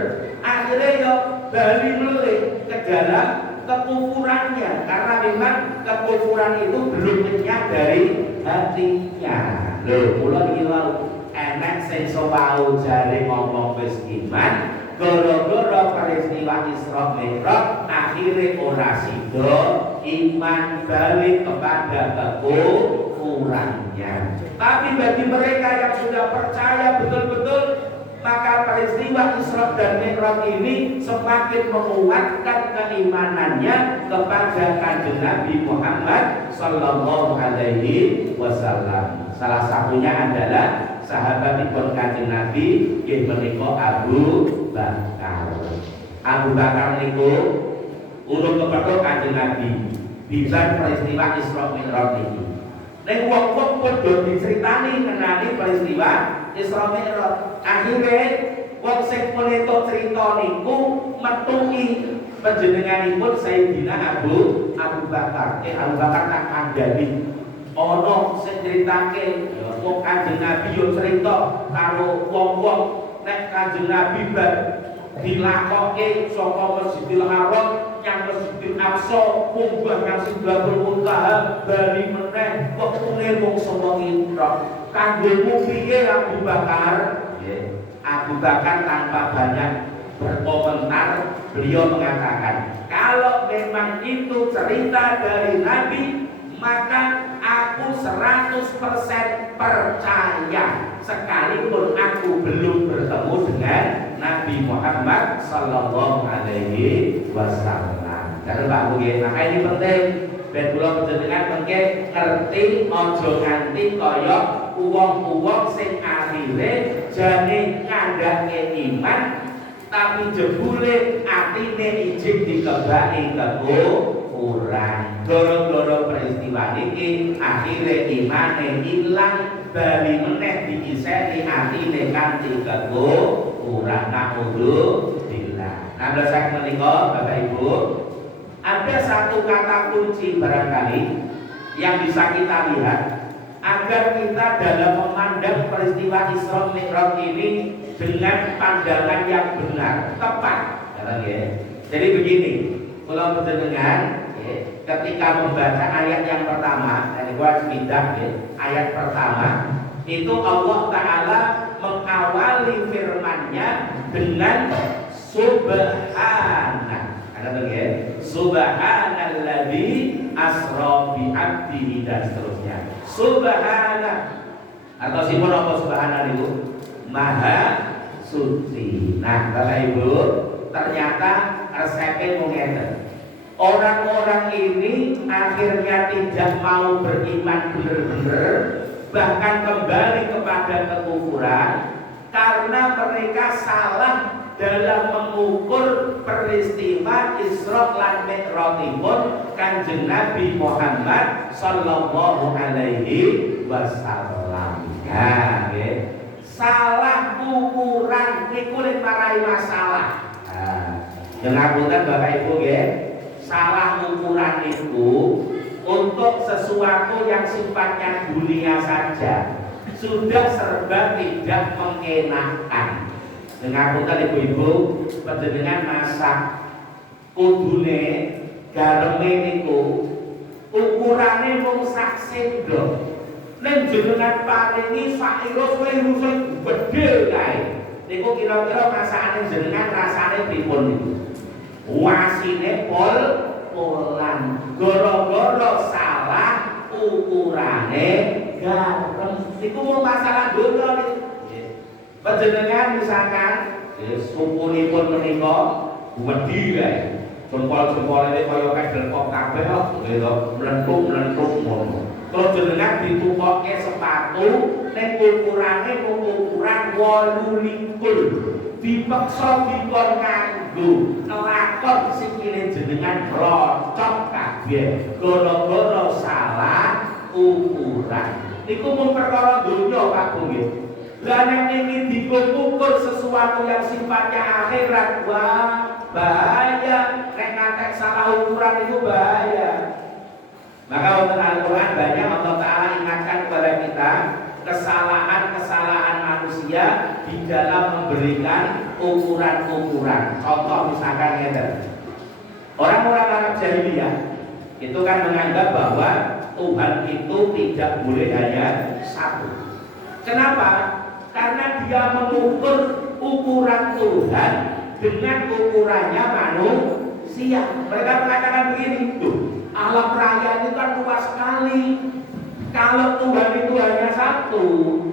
akhirnya ya bali melih ke dalam kekufurannya, karena memang kekufuran itu belum kenyang dari hatinya. Loh, kula iki wau enek sing sawau jare ngomong wis iman, gara-gara peristiwa Isra Mi'raj akhirnya ora sida iman balik kepada kekufurannya. Tapi bagi mereka yang sudah percaya betul-betul, maka peristiwa Isra dan Mi'raj ini semakin menguatkan keimanannya kepada Kanjeng Nabi Muhammad sallallahu alaihi wasallam. Salah satunya adalah sahabatipun Kanjeng Nabi inggih menika Abu Bakar. Abu Bakar niku urung kepethuk Kanjeng Nabi bisan peristiwa Isra Mi'raj niki. Nek wong-wong padha diceritani ngenani peristiwa Isra Mi'raj, akhire wong sing menentuk crita niku metuki panjenenganipun Sayyidina Abu Bakar. Abu Bakar tak kandhani ana sing critake wong Kanjeng Nabi yo crita karo wong-wong nek Kanjeng Nabi bar dilakoke saka Masjidil Haram yang Masjidil Aqsa munggah yang Sidratul Muntaha bali meneh wektune mung 9 tok. Kanggomu piye Abu Bakar? Abu Bakar tanpa banyak berkomentar beliau mengatakan, kalau memang itu cerita dari Nabi, maka aku 100% percaya, sekalipun aku belum bertemu dengan Nabi Muhammad sallallahu alaihi wasallam. Karena Pak Buge, maka ini penting ben kula panjenengan mengke ngerti aja nganti kaya uwong-uwong sing akhire jane ngandhake iman tapi jebule atine ijik dikebaki kekufuran. Gara-gara peristiwa niki akhire imane ilang bali meneh diiseni atine kanthi kekufuran. Naudzubillah. Nah, saya menika Bapak Ibu, ada satu kata kunci barangkali yang bisa kita lihat agar kita dalam memandang peristiwa Isra Mi'raj ini dengan pandangan yang benar, tepat. Jadi begini, kalau panjenengan ketika membaca ayat yang pertama, dari gua pindah ayat pertama, itu Allah Ta'ala mengawali firman-Nya dengan subhana. Subhanalladzi asra bi 'abdihi dan seterusnya. Subhana atau sipun apa subhana itu? Maha suci. Nah, Bapak Ibu, ternyata resepnya mengeten. Orang-orang ini akhirnya tidak mau beriman benar-benar, bahkan kembali kepada kekufuran karena mereka salah dalam mengukur peristiwa Isra lan Mi'rajipun Kanjeng Nabi Muhammad sallallahu alaihi wasallam. Nah, salah ukuran niku nek marai masalah. Yang ngapunten Bapak Ibu nggih, salah ukuran itu untuk sesuatu yang sifatnya dunia saja. sudah serba tidak mengenakan. Ngapunten ibu-ibu, panjenengan masak kudune gareme niku ukurane mung sak sendok. Nek jenengan paringi sak iro suwe gedhe kae. Niku kira-kira masakane jenengan rasane pripun niku? Wasine pol-polan. Gara-gara salah ukurane garam. Niku mung masalah donya niku. Panjenengan misalkan sukunipun menika wedi kae. Jempol-jempolane kaya kedel kok kabeh kok gitu, mlentuk-mlentuk ngono. Terus jenengan ditukokke sepatu ning ukurane mung ukuran 28. Dipaksa dikon nganggo nglakon sikile jenengan rocok kabeh gara-gara salah ukuran. Niku mung perkara donya Pak Bu nggih. Lah nek niki dikukur sesuatu yang sifatnya akhirat, wah bahaya. Nek ngantek salah ukuran itu bahaya. Maka untuk Al-Quran banyak Allah Ta'ala ingatkan kepada kita kesalahan-kesalahan manusia di dalam memberikan ukuran-ukuran. Contoh misalkan ya, orang-orang Arab Jahiliyah itu kan menganggap bahwa Tuhan itu tidak boleh hanya satu. Kenapa? Karena dia mengukur ukuran Tuhan dengan ukurannya manusia. Mereka mengatakan begini, tuh, alam raya itu kan luas sekali. Kalau Tuhan itu hanya satu,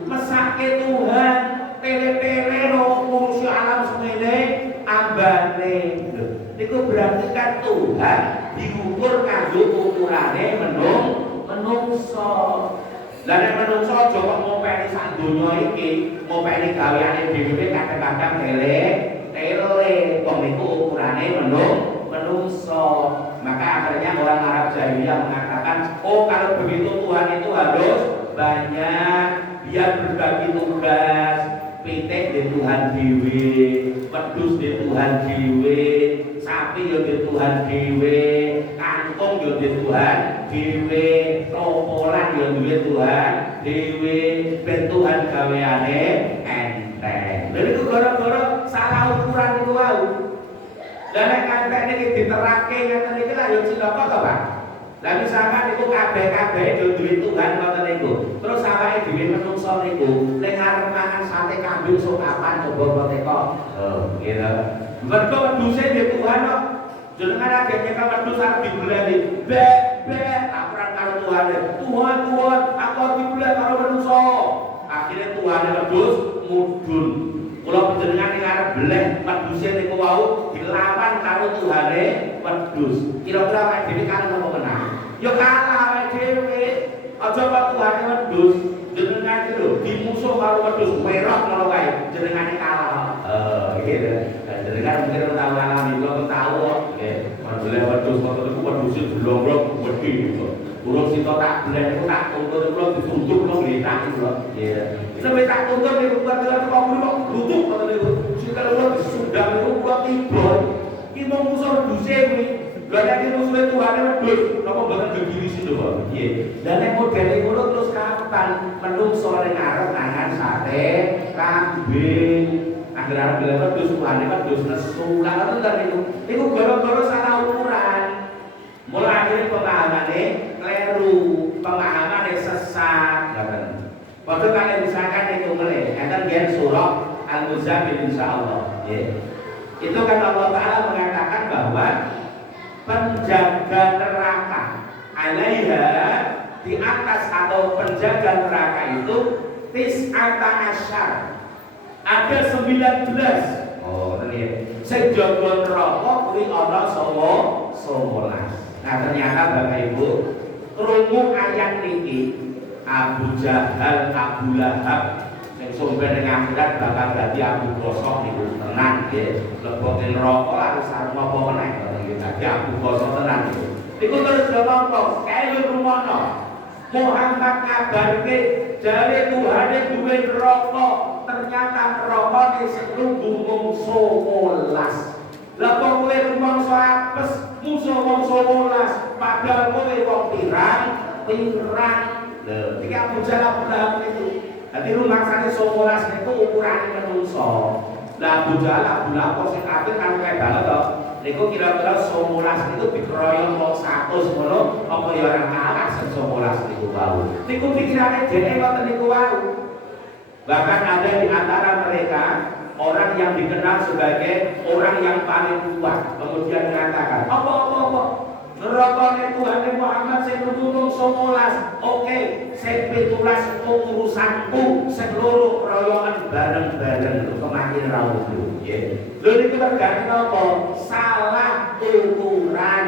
mesake Tuhan, tele-tele roh ngurusi alam semene ambane. Itu berarti kan Tuhan diukur kanggo ukurane menungso. Lah nek menungso aja kok ngopeni sak donya iki, ngopeni gaweane dhewe kadang-kadang tele, wong niku ukurane menungso. Maka akhirnya orang Arab Jahiliyah mengatakan, oh kalau begitu Tuhan itu harus banyak, biar berbagi tugas, pitik di Tuhan dhewe, wedhus di Tuhan dhewe, sapi yo di Tuhan dhewe, kangkung yo di Tuhan dhewe, topolan yo duwe Tuhan dhewe, ben Tuhan gaweane enteng. Lha iku gara-gara salah ukuran iku wae. Lah nek kantek niki diterake ngeten iki lha yo cilaka to, Pak. Lah misalkan iku kabeh-kabeh yo duwe Tuhan ngoten niku. Terus awake dhewe menungso niku nek arep mangan sate kambing sok kapan coba kok teko. Gitu. Mergo wedhuse di Tuhan kok. Jenengan agek nyekel wedhus arep dibelani. Laporan karo Tuhan. Tuhan, aku dibelani karo menungso. Akhirnya Tuhan wedhus mudhun. Kula panjenengan ning arep beleh wedhuse niku wau dilawan karo Tuhane wedhus. Kira-kira awake dhewe kan apa menang? Ya kalah awake dhewe. Aja kok Tuhane wedhus jenengan iki lho dimusuh karo wedhus merah ngono wae jenengane kalah. Gitu. Jenengan mungkin tahu alami kula tahu kok. Nggih. Beleh wedhus kok niku wedhuse blong-blong gedhe gitu. Urung sita tak beleh niku tak tuntut kula dituntut kula ngletak kula. Nggih. Sampai tak tuntut niku kok rutuk kok niku. Sikil kula disundang niku kula tiba. Ki mung musuh wedhuse kuwi. Lah nek musuhe Tuhan wedhus, napa mboten gegirisi lho, Pak? Nggih. Lah nek modele ngono terus kapan menungso ning arep mangan sate kambing. Akhir-akhir bila wedhus Tuhane wedhus nesu. Lah ngoten ta niku. Niku gara-gara salah ukuran. Mulai akhirnya pemahamannya keliru, pemahamannya sesat. Waktu kalian misalkan itu mulai, akan dia surah Al-Muzammil insyaallah. Itu kan Allah Ta'ala mengatakan bahwa penjaga neraka alaiha di atas atau penjaga neraka itu tis'ata asyar, ada 19. Oh, ini sejaga neraka kuwi ana 19. Nah ternyata Bapak Ibu krungu ayat niki Abu Jahal, Abu Lahab yang sumber dengan akhirat bakal dadi Abu Gosok niku tenan nggih. Leboke neraka harus arep apa meneh nggih dadi Abu Gosok tenan niku. Niku terus nonton kae rumono. Muhammad kabarke jare Tuhane duwe neraka, ternyata neraka diselungguh mung 19. Lah kok kowe rumangsa apes musuh wong 19 padahal kowe wong pirang. Lho, iki Abu Jahal itu Dadi rumangsane 19 niku ukurane menungso. Lah bujal Abu Lahab sing kafir kan kae banget to. Niku kira-kira 19 itu dikeroyok wong 100 ngono apa ya ora kalah 19 niku wau. Niku pikirane dhewe ngoten niku wau. Bahkan ada di antara mereka orang yang dikenal sebagai orang yang paling kuat, kemudian mengatakan apa neraka Tuhan Muhammad sing nulung 19, oke sing 17 urusanku, sing loro keroyokan bareng-bareng kematian rawuh nggih. Lho niku regane napa? Salah ukuran.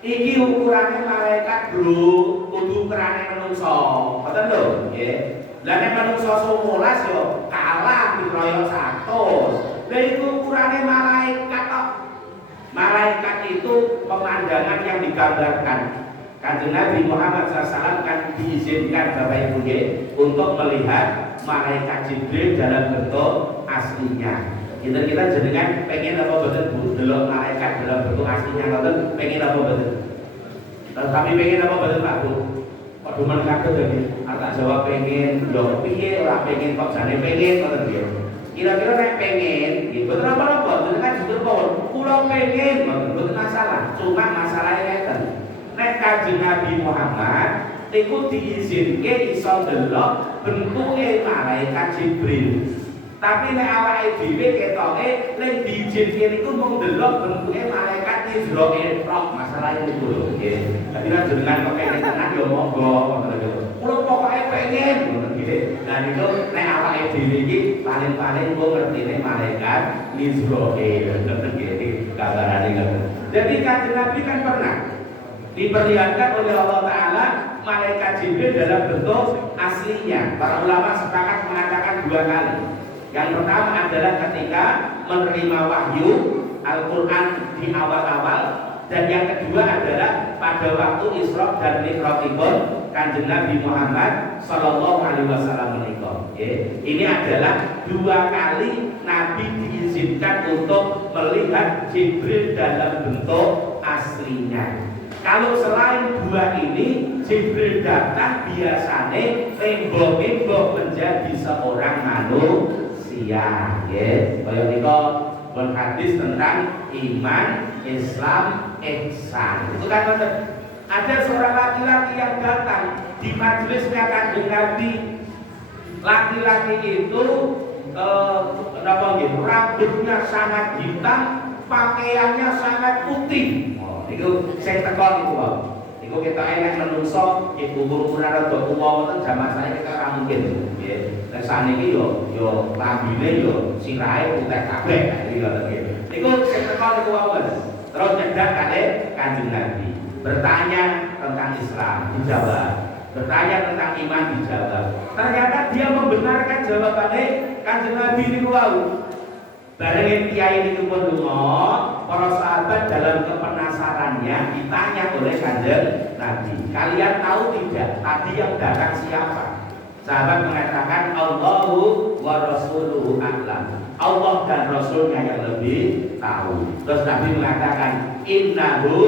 Iki ukurane malaikat, Bro, kudu ukurane manungsa. Ngoten lho, nggih. Lah nek manungsa 19 yo kalah dikeroyok 100. Lah iku ukurane malaikat kok. Malaikat itu pemandangan yang digambarkan. Kanjeng Nabi Muhammad SAW kan diizinkan Bapak Ibu untuk melihat malaikat Jibril dalam bentuk aslinya. Kita jenengan pengen apa betul Bu delok malaikat dalam bentuk aslinya ngoten pengen apa betul? Tapi pengen apa betul Pak Bu? Kok duman kaget dadi tak jawab pengen lho piye ora pengen kok jane pengen ngoten piye. Kira-kira nek pengen nggih betul apa-apa jenengan justru kawon kula pengen ngoten mboten masalah. Cuma masalahnya ngeten. Nek Kanjeng Nabi Muhammad niku diizinke iso ndelok bentuke malaikat Jibril. Tapi nek awake dhewe ketoke nek diizinke niku mung ndelok bentuke malaikat Israil tok masalahe niku lho nggih. Dadi nek jenengan kepengin tenan ya monggo ngoten lho. Kula pokoke pengen ngoten nggih. Lah niku nek awake dhewe iki paling-paling mung ngertine malaikat Israil ngoten nggih gambarane ngoten. Jadi Kanjeng Nabi kan pernah diperlihatkan oleh Allah Ta'ala malaikat Jibril dalam bentuk aslinya. Para ulama sepakat mengatakan 2 kali. Yang pertama adalah ketika menerima wahyu Al-Quran di awal-awal, dan yang kedua adalah pada waktu Isra dan Mi'rajipun Kanjeng Nabi Muhammad Sallallahu Alaihi Wasallam menikah. Ini adalah 2 kali Nabi diizinkan untuk melihat Jibril dalam bentuk aslinya. Kalau selain 2 ini Jibril datang biasanya tembok-tembok menjadi seorang manusia. Kaya nika pun hadis tentang iman, Islam, ihsan. Itu kan ada seorang laki-laki yang datang di majelisnya Kanjeng Nabi. Laki-laki itu rambutnya sangat hitam, pakaiannya sangat putih. Itu saya tekon itu Pak. Itu kita enak menungso, ibu umur-umuran rada tuwa ngoten zaman saya kita ora mungkin. Nggih. Nek saniki yo lambine yo sirahe putih kabeh iki ngoten nggih. Niku saya tekon itu wae. Terus nyedak kali Kanjeng Nabi. Bertanya tentang Islam dijawab. Bertanya tentang iman dijawab. Ternyata dia membenarkan jawabannya Kanjeng Nabi niku wae. Bareng kiai niku pun lunga, para sahabat dalam kepenasarannya ditanya oleh Kanjeng Nabi, kalian tahu tidak tadi yang datang siapa? Sahabat mengatakan Allahu wa rasuluhu a'lam. Allah dan Rasulnya yang lebih tahu. Terus Nabi mengatakan innahu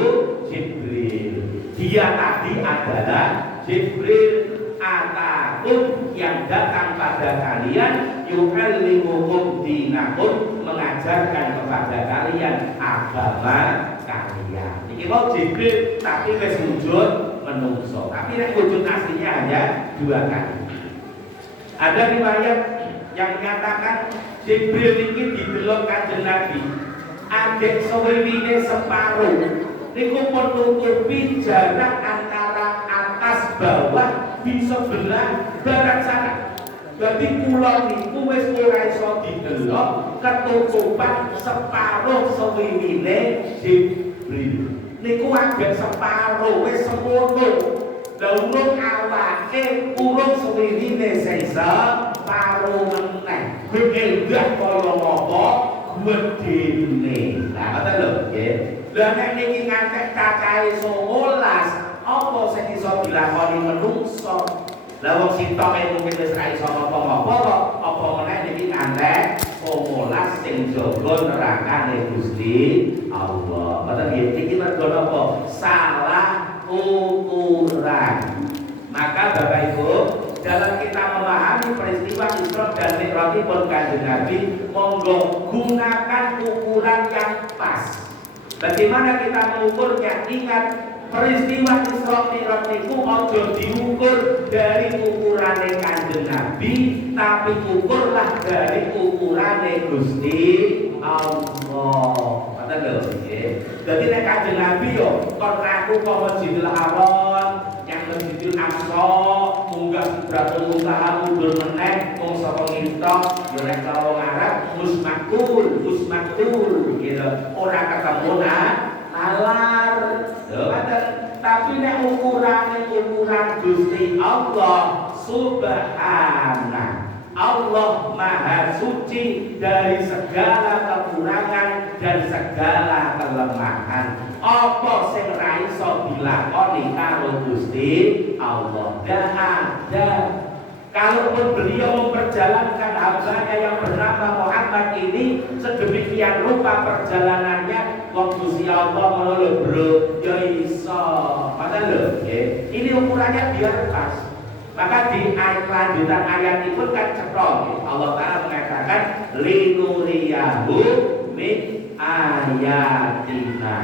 Jibril. Dia tadi adalah Jibril atakum yang datang pada kalian yu'allimukum dinakum, mengajarkan kepada kalian agama kalian. Iki mau Jibril tapi wis wujud menungso. Tapi nek wujud aslinya hanya 2 kali. Ada riwayat yang menyatakan Jibril ini didelok Kanjeng Nabi adek suwiwine separuh. Niku pun nutupi jarak antara atas bawah di sebelah barat sana. Jadi pulau niku wis ora iso didelok ketutupan separuh suwiwine Jibril. Niku agak separuh wis semono. Lah urung awake urung suwiwine sisa paruh meneh. Begeldah kaya apa gedene. Lah ngoten lho nggih. Lah nek niki ngantek cacahe 19 apa sing iso dilakoni menungso? Lah wong sitoke mungkin wis ra iso apa-apa kok apa meneh niki ngantek 19 sing jaga nerakane Gusti Allah. Ngoten nggih iki mergo napa? Salah ukuran. Maka Bapak Ibu dalam kita memahami peristiwa Isra dan Mi'rajipun Kanjeng Nabi, monggo gunakan ukuran yang pas. Bagaimana kita mengukurnya? Ingat, peristiwa Isra Mi'raj niku aja diukur dari ukurane Kanjeng Nabi, tapi ukurlah dari ukurane Gusti Allah. Ngoten lho nggih. Dadi nek Kanjeng Nabi yo kon aku kok Masjidil Haram, yang Masjidil Aqsa, munggah Sidratul Muntaha mundur meneh wong saka ngintok yo nek cara wong Arab musmakul gitu. Ora ketemu nalar. Tapi nek ukuran Gusti Allah subhana, Allah maha suci dari segala kekurangan dan segala kelemahan. Apa sing ra iso dilakoni karo Gusti Allah? Dah ada. Kalaupun beliau memperjalankan hambanya yang bernama Muhammad ini sedemikian rupa perjalanannya, Gusti Allah menolak bro, ya iso. Padahal lho, ini ukurannya biar pas. Maka di ayat lanjutan ayat itu kan ceprol, Allah Ta'ala mengatakan linuriyahu min ayatina,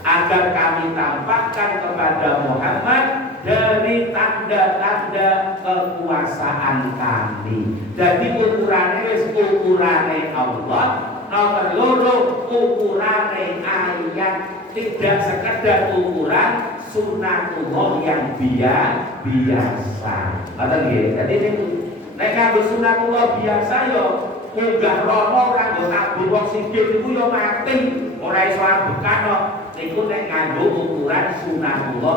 agar kami tampakkan kepada Muhammad dari tanda-tanda kekuasaan kami. Jadi ukurannya wis ukurane Allah, nomor loro ukurane ayat, tidak sekedar ukuran sunatullah yang biasa. Ngoten nggih. Jadi nek kanggo sunatullah biasa yo munggah rono ora nggo tabur wong sikil niku yo mati, ora iso ambekan kok. Niku nek nganggo ukuran sunatullah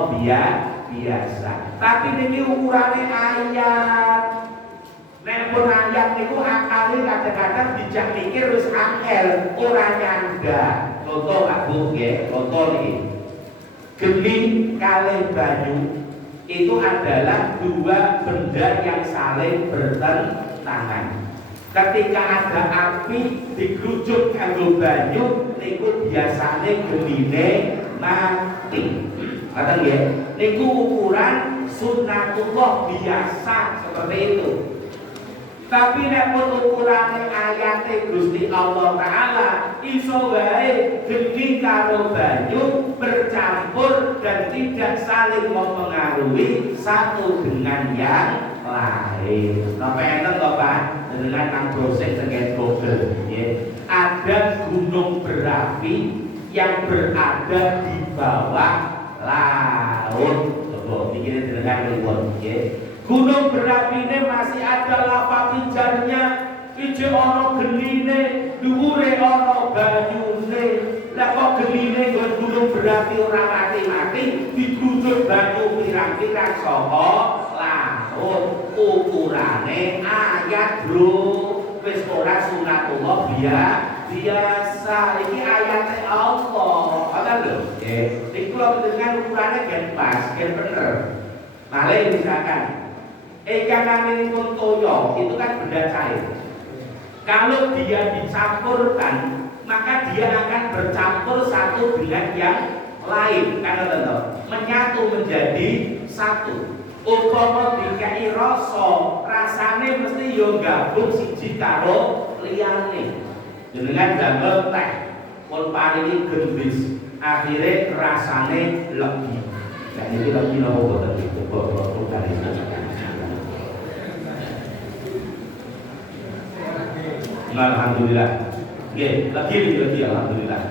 biasa. Tapi niki ukurane ayat. Nek pun ayat niku akale kadang-kadang dijak mikir wis angel, ora nyanda. Contoh aku nggih, contoh niki. Geni kalih banyu itu adalah dua benda yang saling bertentangan. Ketika ada api digrujuk kanggo banyu, niku biasane genine mati. Ngoten nggih. Niku ukuran sunnatullah biasa seperti itu. Tapi nek pun ukurane ayate Gusti Allah Ta'ala iso wae geni karo banyu bercampur dan tidak saling mempengaruhi satu dengan yang lain. Napa enten to Pak? Dengan kang dosen dengan Google ya. Ada gunung berapi yang berada di bawah laut. Coba pikirin dengan luwih ya. Gunung berapi ini masih ada lava pijarnya, ije ono genine, dhuwure ono banyune. Lah kok genine gunung berapi ora mati-mati, digrujuk banyu pirang-pirang saka laut. Ukurane ayat bro, wis ora sunatullah biasa. Iki ayat Allah. Ngoten lho. Nggih. Iki kula dengan ukurane gen pas, gen bener. Malih misalkan ikan amin toyo itu kan benda cair. Kalau dia dicampurkan, maka dia akan bercampur satu dengan yang lain. Karena tentu menyatu menjadi satu. Umpama dikai rasa, rasane mesti yo gabung siji karo liyane. Jenengan damel teh, pun paringi gendis, akhirnya rasane lebih. Nah ini lebih nopo boten itu, boten dari alhamdulillah. Nggih, lagi alhamdulillah.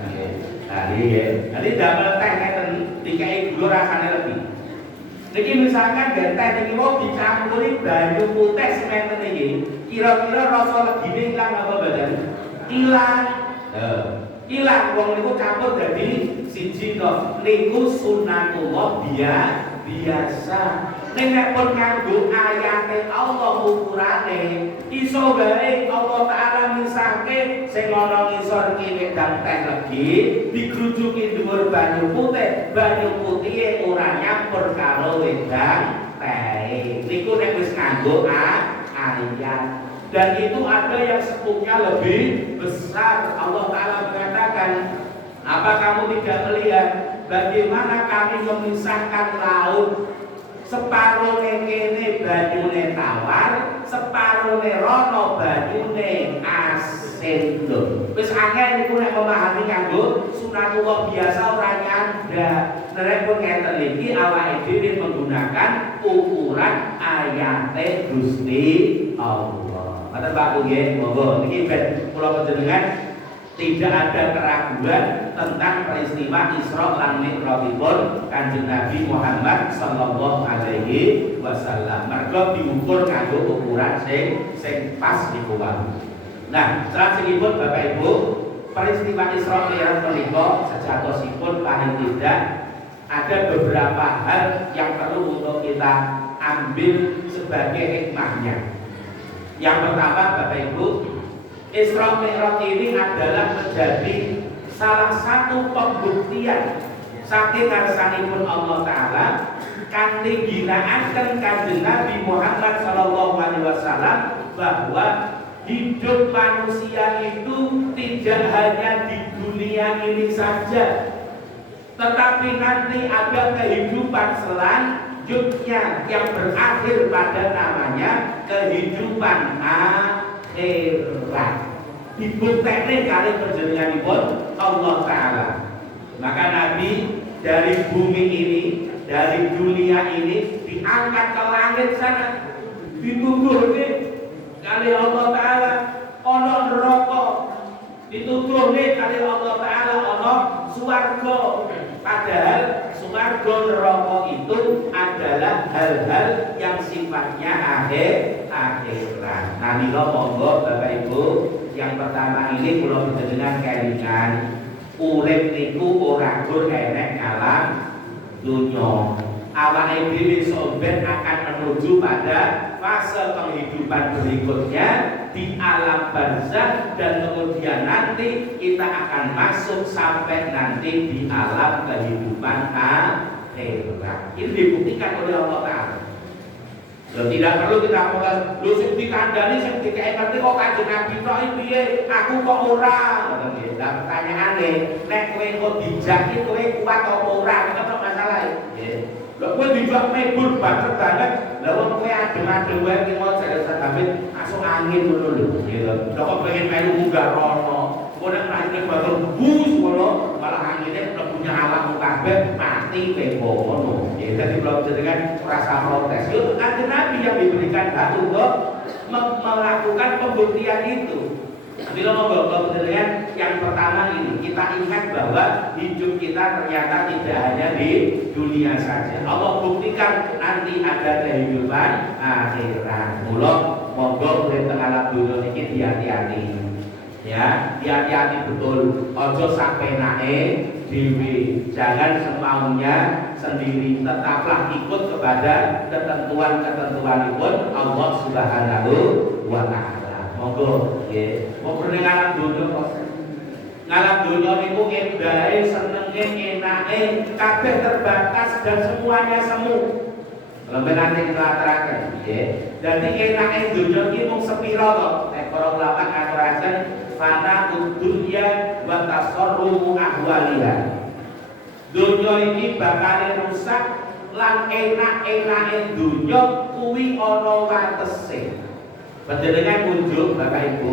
Nah, nggih. Jadi damel teh ngeten dikai gula rasane lebih. Niki misalkan teh niki mau dicampuri banyu putih sementen iki, kira-kira rasa legine ilang apa mboten? Ilang. Ilang wong niku campur dadi siji to. Niku sunatullah biasa. Nek pun kanggo ayate Allah ukurane iso bae Allah Ta'ala misahke sing ana ngisor kene dan teh legi digrujuki dhuwur banyu putih ora nyampur karo wedang teh. Niku nek wis nganggo ayat. Dan itu ada yang sepuhnya lebih besar. Allah Ta'ala mengatakan, apa kamu tidak melihat bagaimana kami memisahkan laut separone kene banyune tawar, separone rono banyune asin. Lho, wis akeh niku nek memahami kanggo sunatullah biasa ora nyanda. Nek pun ngeten iki awake dhewe menggunakan ukuran ayate Gusti Allah. Mboten Pak nggih, monggo niki ben kula panjenengan tidak ada keraguan tentang peristiwa Isra lan Mi'rajipun Kanjeng Nabi Muhammad sallallahu alaihi wasallam. Mergo diukur nganggo ukuran sing pas niku wae. Nah, salajengipun Bapak Ibu, peristiwa Isra Mi'raj menika sejatosipun paling tidak ada beberapa hal yang perlu untuk kita ambil sebagai hikmahnya. Yang pertama Bapak Ibu, Isra Mi'raj ini adalah menjadi salah satu pembuktian saking ngarsanipun Allah Ta'ala kanthi ginakaken Kanjeng Nabi Muhammad sallallahu alaihi wasallam bahwa hidup manusia itu tidak hanya di dunia ini saja, tetapi nanti ada kehidupan selanjutnya yang berakhir pada namanya kehidupan akhirat. Dibuktekne kali panjenenganipun Allah Ta'ala. Maka Nabi dari bumi ini, dari dunia ini diangkat ke langit sana, dituturne kali Allah Ta'ala ana neraka, dituturne kali Allah Ta'ala ana swarga. Padahal swarga neraka itu adalah hal-hal yang sifatnya akhirat. Nah, mila monggo Bapak Ibu, yang pertama ini kula panjenengan kelingan urip niku ora gur enek ngalam dunya. Awake dhewe sampeyan akan menuju pada fase penghidupan berikutnya di alam barzakh, dan kemudian nanti kita akan masuk sampai nanti di alam kehidupan akhirat. Ini dibuktikan oleh Allah Ta'ala. Tidak perlu kita mulai lu sing dikandani sing dikek ngerti kok Kanjeng Nabi tok piye, aku kok ora. Ngoten. Lah pertanyaane, nek kowe kok dijak iki kowe kuat apa ora? Itu masalah. Nggih. Lha kowe dijak mebur banget. Lah wong kowe adem-adem wae ki mau jare David masuk angin ngono lho. Gitu. Lah kok pengen melu munggah rono. Kok nek angin batur bus ngono, malah angine mlebunya alam kabeh mati kepo ngono. Jadi kalau dengan rasa protes, itu Kanjeng Nabi yang diberikan hak untuk melakukan pembuktian itu. Bila mau dengan yang pertama ini, kita ingat bahwa hidup kita ternyata tidak hanya di dunia saja. Allah buktikan nanti ada kehidupan akhirat. Mula monggo urip teng alam dunya iki hati-hati. Ya, hati-hati betul. Ojo sampai naik dhewe, jangan semaunya sendiri, tetaplah ikut kepada ketentuan-ketentuanipun Allah Subhanahu wa Ta'ala. Monggo nggih. Wong pendengaran dunya proses. Ngalam dunya niku endahe, senenge, enake kabeh terbatas dan semuanya semu. Lembek nanti kita aturaken nggih. Dadi enake dunya iki mung sepira to? Nek para ulama ngaturaken fana dunya wa tasarrufu ahwaliha. Dunya iki bakal rusak lan enak-enake dunya kuwi ana watese. Panjenengan kunjuk Bapak Ibu,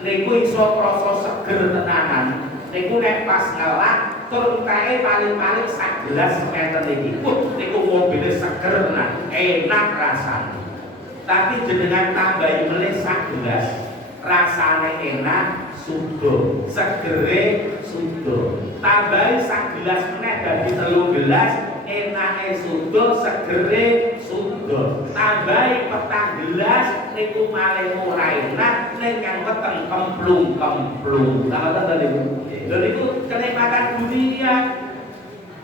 niku iso krasa seger tenanan. Niku nek pas ngelak tur kae paling-paling sak gelas ngeten iki. Niku mobilnya seger tenan, enak rasane. Tapi jenengan tambahi melih sak gelas, rasane enak, sudo, segere sudo. Tambahi sak gelas meneh dadi 3 gelas, enake sudo, segere sudo. Tambahi 4 gelas niku malih ora enak, ning kang weteng kemplung-kemplung. Nah, ngoten lho. Lha niku kenikmatan dunia.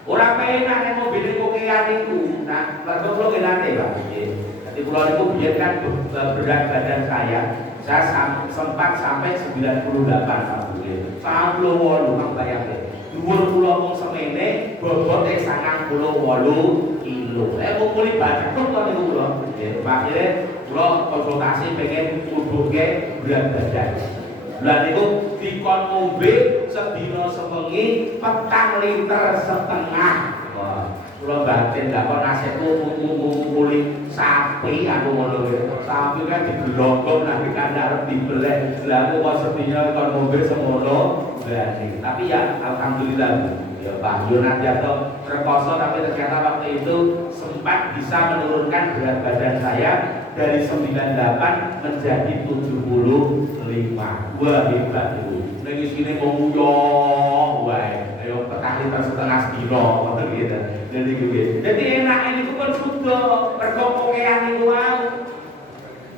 Ora penak nek mobil kokean niku. Nah, mergo kula nate, Pak. Jadi kula niku biyen kan berat badan saya sempat sampai 98 alhamdulillah. 98 Kang bayangke. Dhuwur kula mung semene, bobote 98 kilo. Kok muni badan kok niku kula. Nggih, akhire kula konsultasi pengen nuduhke berat badan. Lah niku dikon ngombe sedina sewengi 4,5 liter. Wah. Kula batin gak kok nasibku ngumpuli sapi aku ngono kuwi. Sapi kan digelogong nanti kan arep dibeleh. Lah aku kok sedihnya kon ngombe semono berani. Tapi ya alhamdulillah ya Pak Yunadianto rekoso tapi ternyata waktu itu sempat bisa menurunkan berat badan saya dari 98 menjadi 75. Wah hebat itu. Ning sini mau nguyong wae. Ayo petani setengah sedino ngoten gitu. Jadi enak ini kan sudah perkokokean itu wow.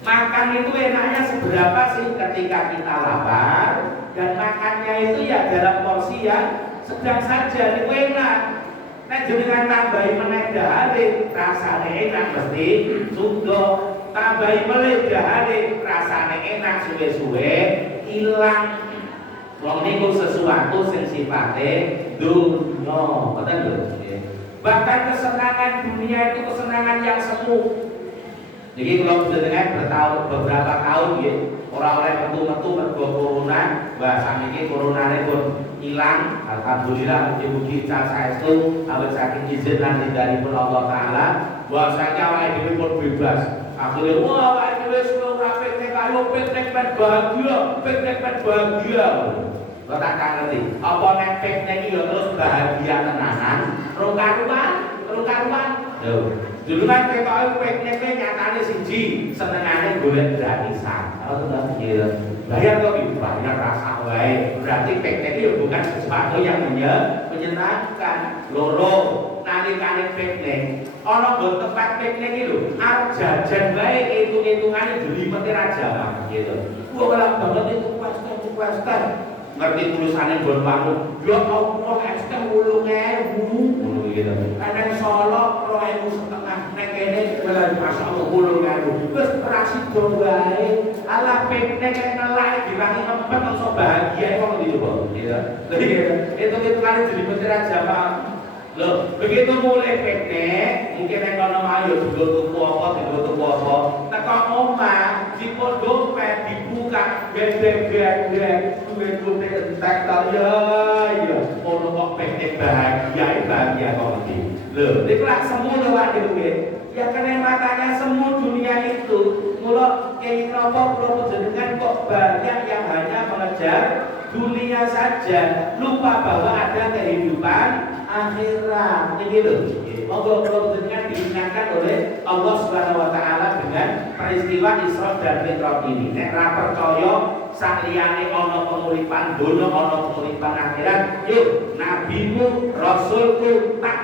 Makan itu enaknya seberapa sih ketika kita lapar dan makannya itu ya dalam porsi yang sedang saja itu enak. Nek jenengan tambahi meneh dahare rasane enak mesti sudah tambahi meneh dahare rasane enak suwe-suwe ilang. Wong niku sesuatu sing sifate dunya, betul lho. Bahkan kesenangan dunia itu kesenangan yang semu. Jadi kalau dengan beberapa tahun ya, orang-orang metu-metu mergo corona, bahasa ini corona pun hilang. Alhamdulillah mugi-mugi saestu awet saking izin lan dari Allah Taala, bahwasanya awake dhewe pun bebas. Akhirnya wah awake dhewe ora piknik ayo piknik bahagia. Lo tak ngerti, apa nek piknik iki terus bahagia tenanan, karuan. Dulu kan ketoke pikniknya nyatane siji, senengane golek gratisan. Kalau sudah gitu, bayar kok bayar rasa wae. Berarti piknik itu bukan sesuatu yang menyenangkan. Loro, nalikane piknik, ana nggon tempat piknik itu arep jajan wae hitung-hitungane jeli raja mah gitu. Gua malah banget itu pasta. Ngerti tulisannya bon panggung ya Allah es teh 8.000 ngono gitu. Kadang Solo 2.500 nek kene malah masyaallah 8.000. Wis rasi do wae. Ala piknik nelak dirangi nempet iso bahagia kok dicoba gitu. Jadi itu kali jadi menteri jamaah. Loh, begitu mulai piknik, mungkin nek kono ayo tuku apa, teko omah, dipun dompet dibuka, gede-gede, duwe-duwe entek ta ya. Ono kok piknik bahagia kok iki. Lho, niku lak semu lho wae. Ya kene makanya semu dunia itu. Mula kene napa kula jenengan kok banyak yang hanya mengejar dunia saja, lupa bahwa ada kehidupan akhirat. Ini loh. Monggo dengan diingatkan oleh Allah Subhanahu wa taala dengan peristiwa Isra dan Mi'raj ini. Nek ra percaya saliyane ana penguripan donya, ana penguripan akhirat, yuk nabimu, rasulku tak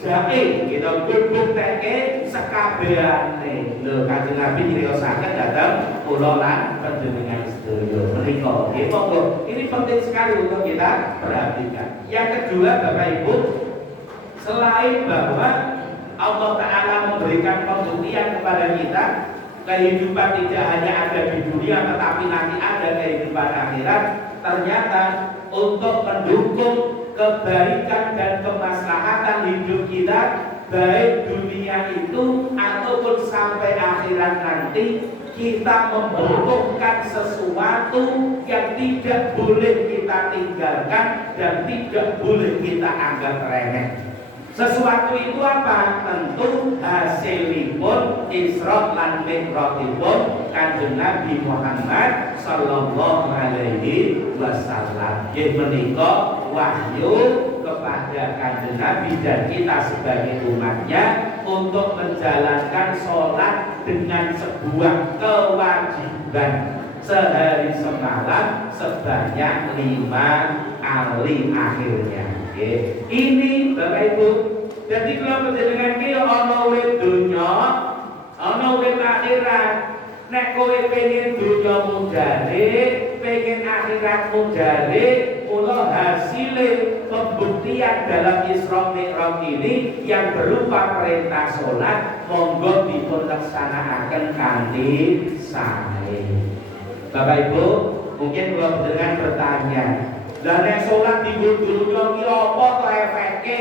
jae kita buktekke sekabehane. Lho Kanjeng Nabi nyriyosaken dhateng kula lan panjenengan sedaya menika. Nggih monggo. Ini penting sekali untuk kita perhatikan. Yang kedua Bapak Ibu, selain bahwa Allah Ta'ala memberikan pembuktian kepada kita kehidupan tidak hanya ada di dunia tetapi nanti ada kehidupan akhirat, ternyata untuk mendukung kebaikan dan kemaslahatan hidup kita baik dunia itu ataupun sampai akhirat nanti, kita membutuhkan sesuatu yang tidak boleh kita tinggalkan dan tidak boleh kita anggap remeh. Sesuatu itu apa? Tentu hasilipun Isra lan Mi'rajipun Kanjeng Nabi Muhammad sallallahu alaihi wasallam. Nggih menika wahyu kepada Kanjeng Nabi dan kita sebagai umatnya untuk menjalankan sholat dengan sebuah kewajiban sehari semalam sebanyak 5 kali akhirnya. Ini Bapak Ibu, jadi kalau menjadikan kita ana urip dunya, ana urip akhirat. Nek kowe pengen dunya mudhare, pengen akhirat mudhare, mula hasilnya pembuktian dalam Isra Mi'raj ini yang berupa perintah sholat, monggo dipun laksanakaken kanthi sae. Bapak Ibu, mungkin kalau dengan bertanya, lah nek salat di dunya ki apa to efeke?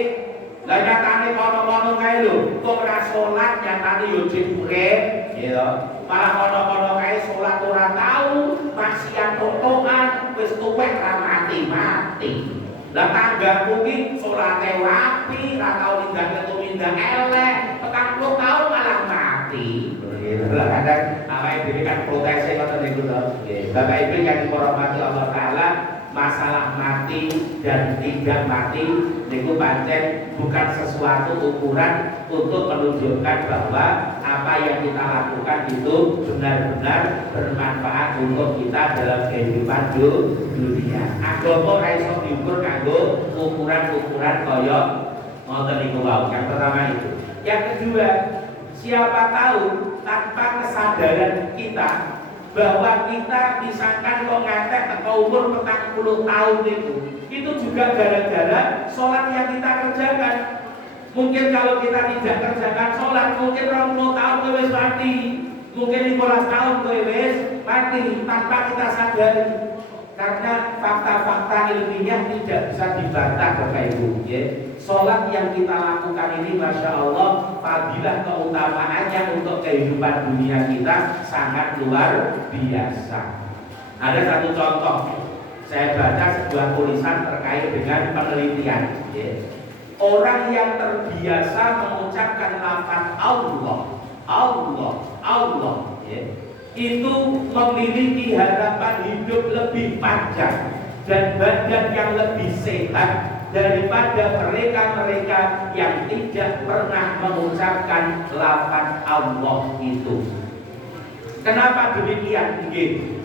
Lah nyatane kono-kono kae lho, kok ora salat nyatane yo jebule, gitu. Malah kono-kono kae salat ora tau, maksiat totokan, wis tuwek ra mati-mati. Lah tanggaku ki salate rapi, ra tau mindah elek, 40 tahun malah mati. Lah kadang awake dhewe kan protese ngoten niku to. Nggih. Bapak Ibu yang dirahmati Allah taala, masalah mati dan tidak mati niku pancen bukan sesuatu ukuran untuk menunjukkan bahwa apa yang kita lakukan itu benar-benar bermanfaat untuk kita dalam kehidupan dunia. Agama ora iso diukur kanggo ukuran-ukuran kaya ngoten niku wae. Yang pertama itu. Yang kedua, siapa tahu tanpa kesadaran kita bahwa kita misalkan kok ngantek ke umur 40 tahun itu juga gara-gara sholat yang kita kerjakan. Mungkin kalau kita tidak kerjakan sholat, mungkin 20 tahun wis mati, mungkin 15 tahun wis mati tanpa kita sadari. Karena fakta-fakta ilmiah tidak bisa dibantah Bapak Ibu. Sholat yang kita lakukan ini Masya Allah, fadilah keutamaannya untuk kehidupan dunia kita sangat luar biasa. Ada satu contoh, saya baca sebuah tulisan terkait dengan penelitian. Orang yang terbiasa mengucapkan lafaz Allah, itu memiliki harapan hidup lebih panjang dan badan yang lebih sehat daripada mereka-mereka yang tidak pernah mengucapkan lafaz Allah itu. Kenapa demikian?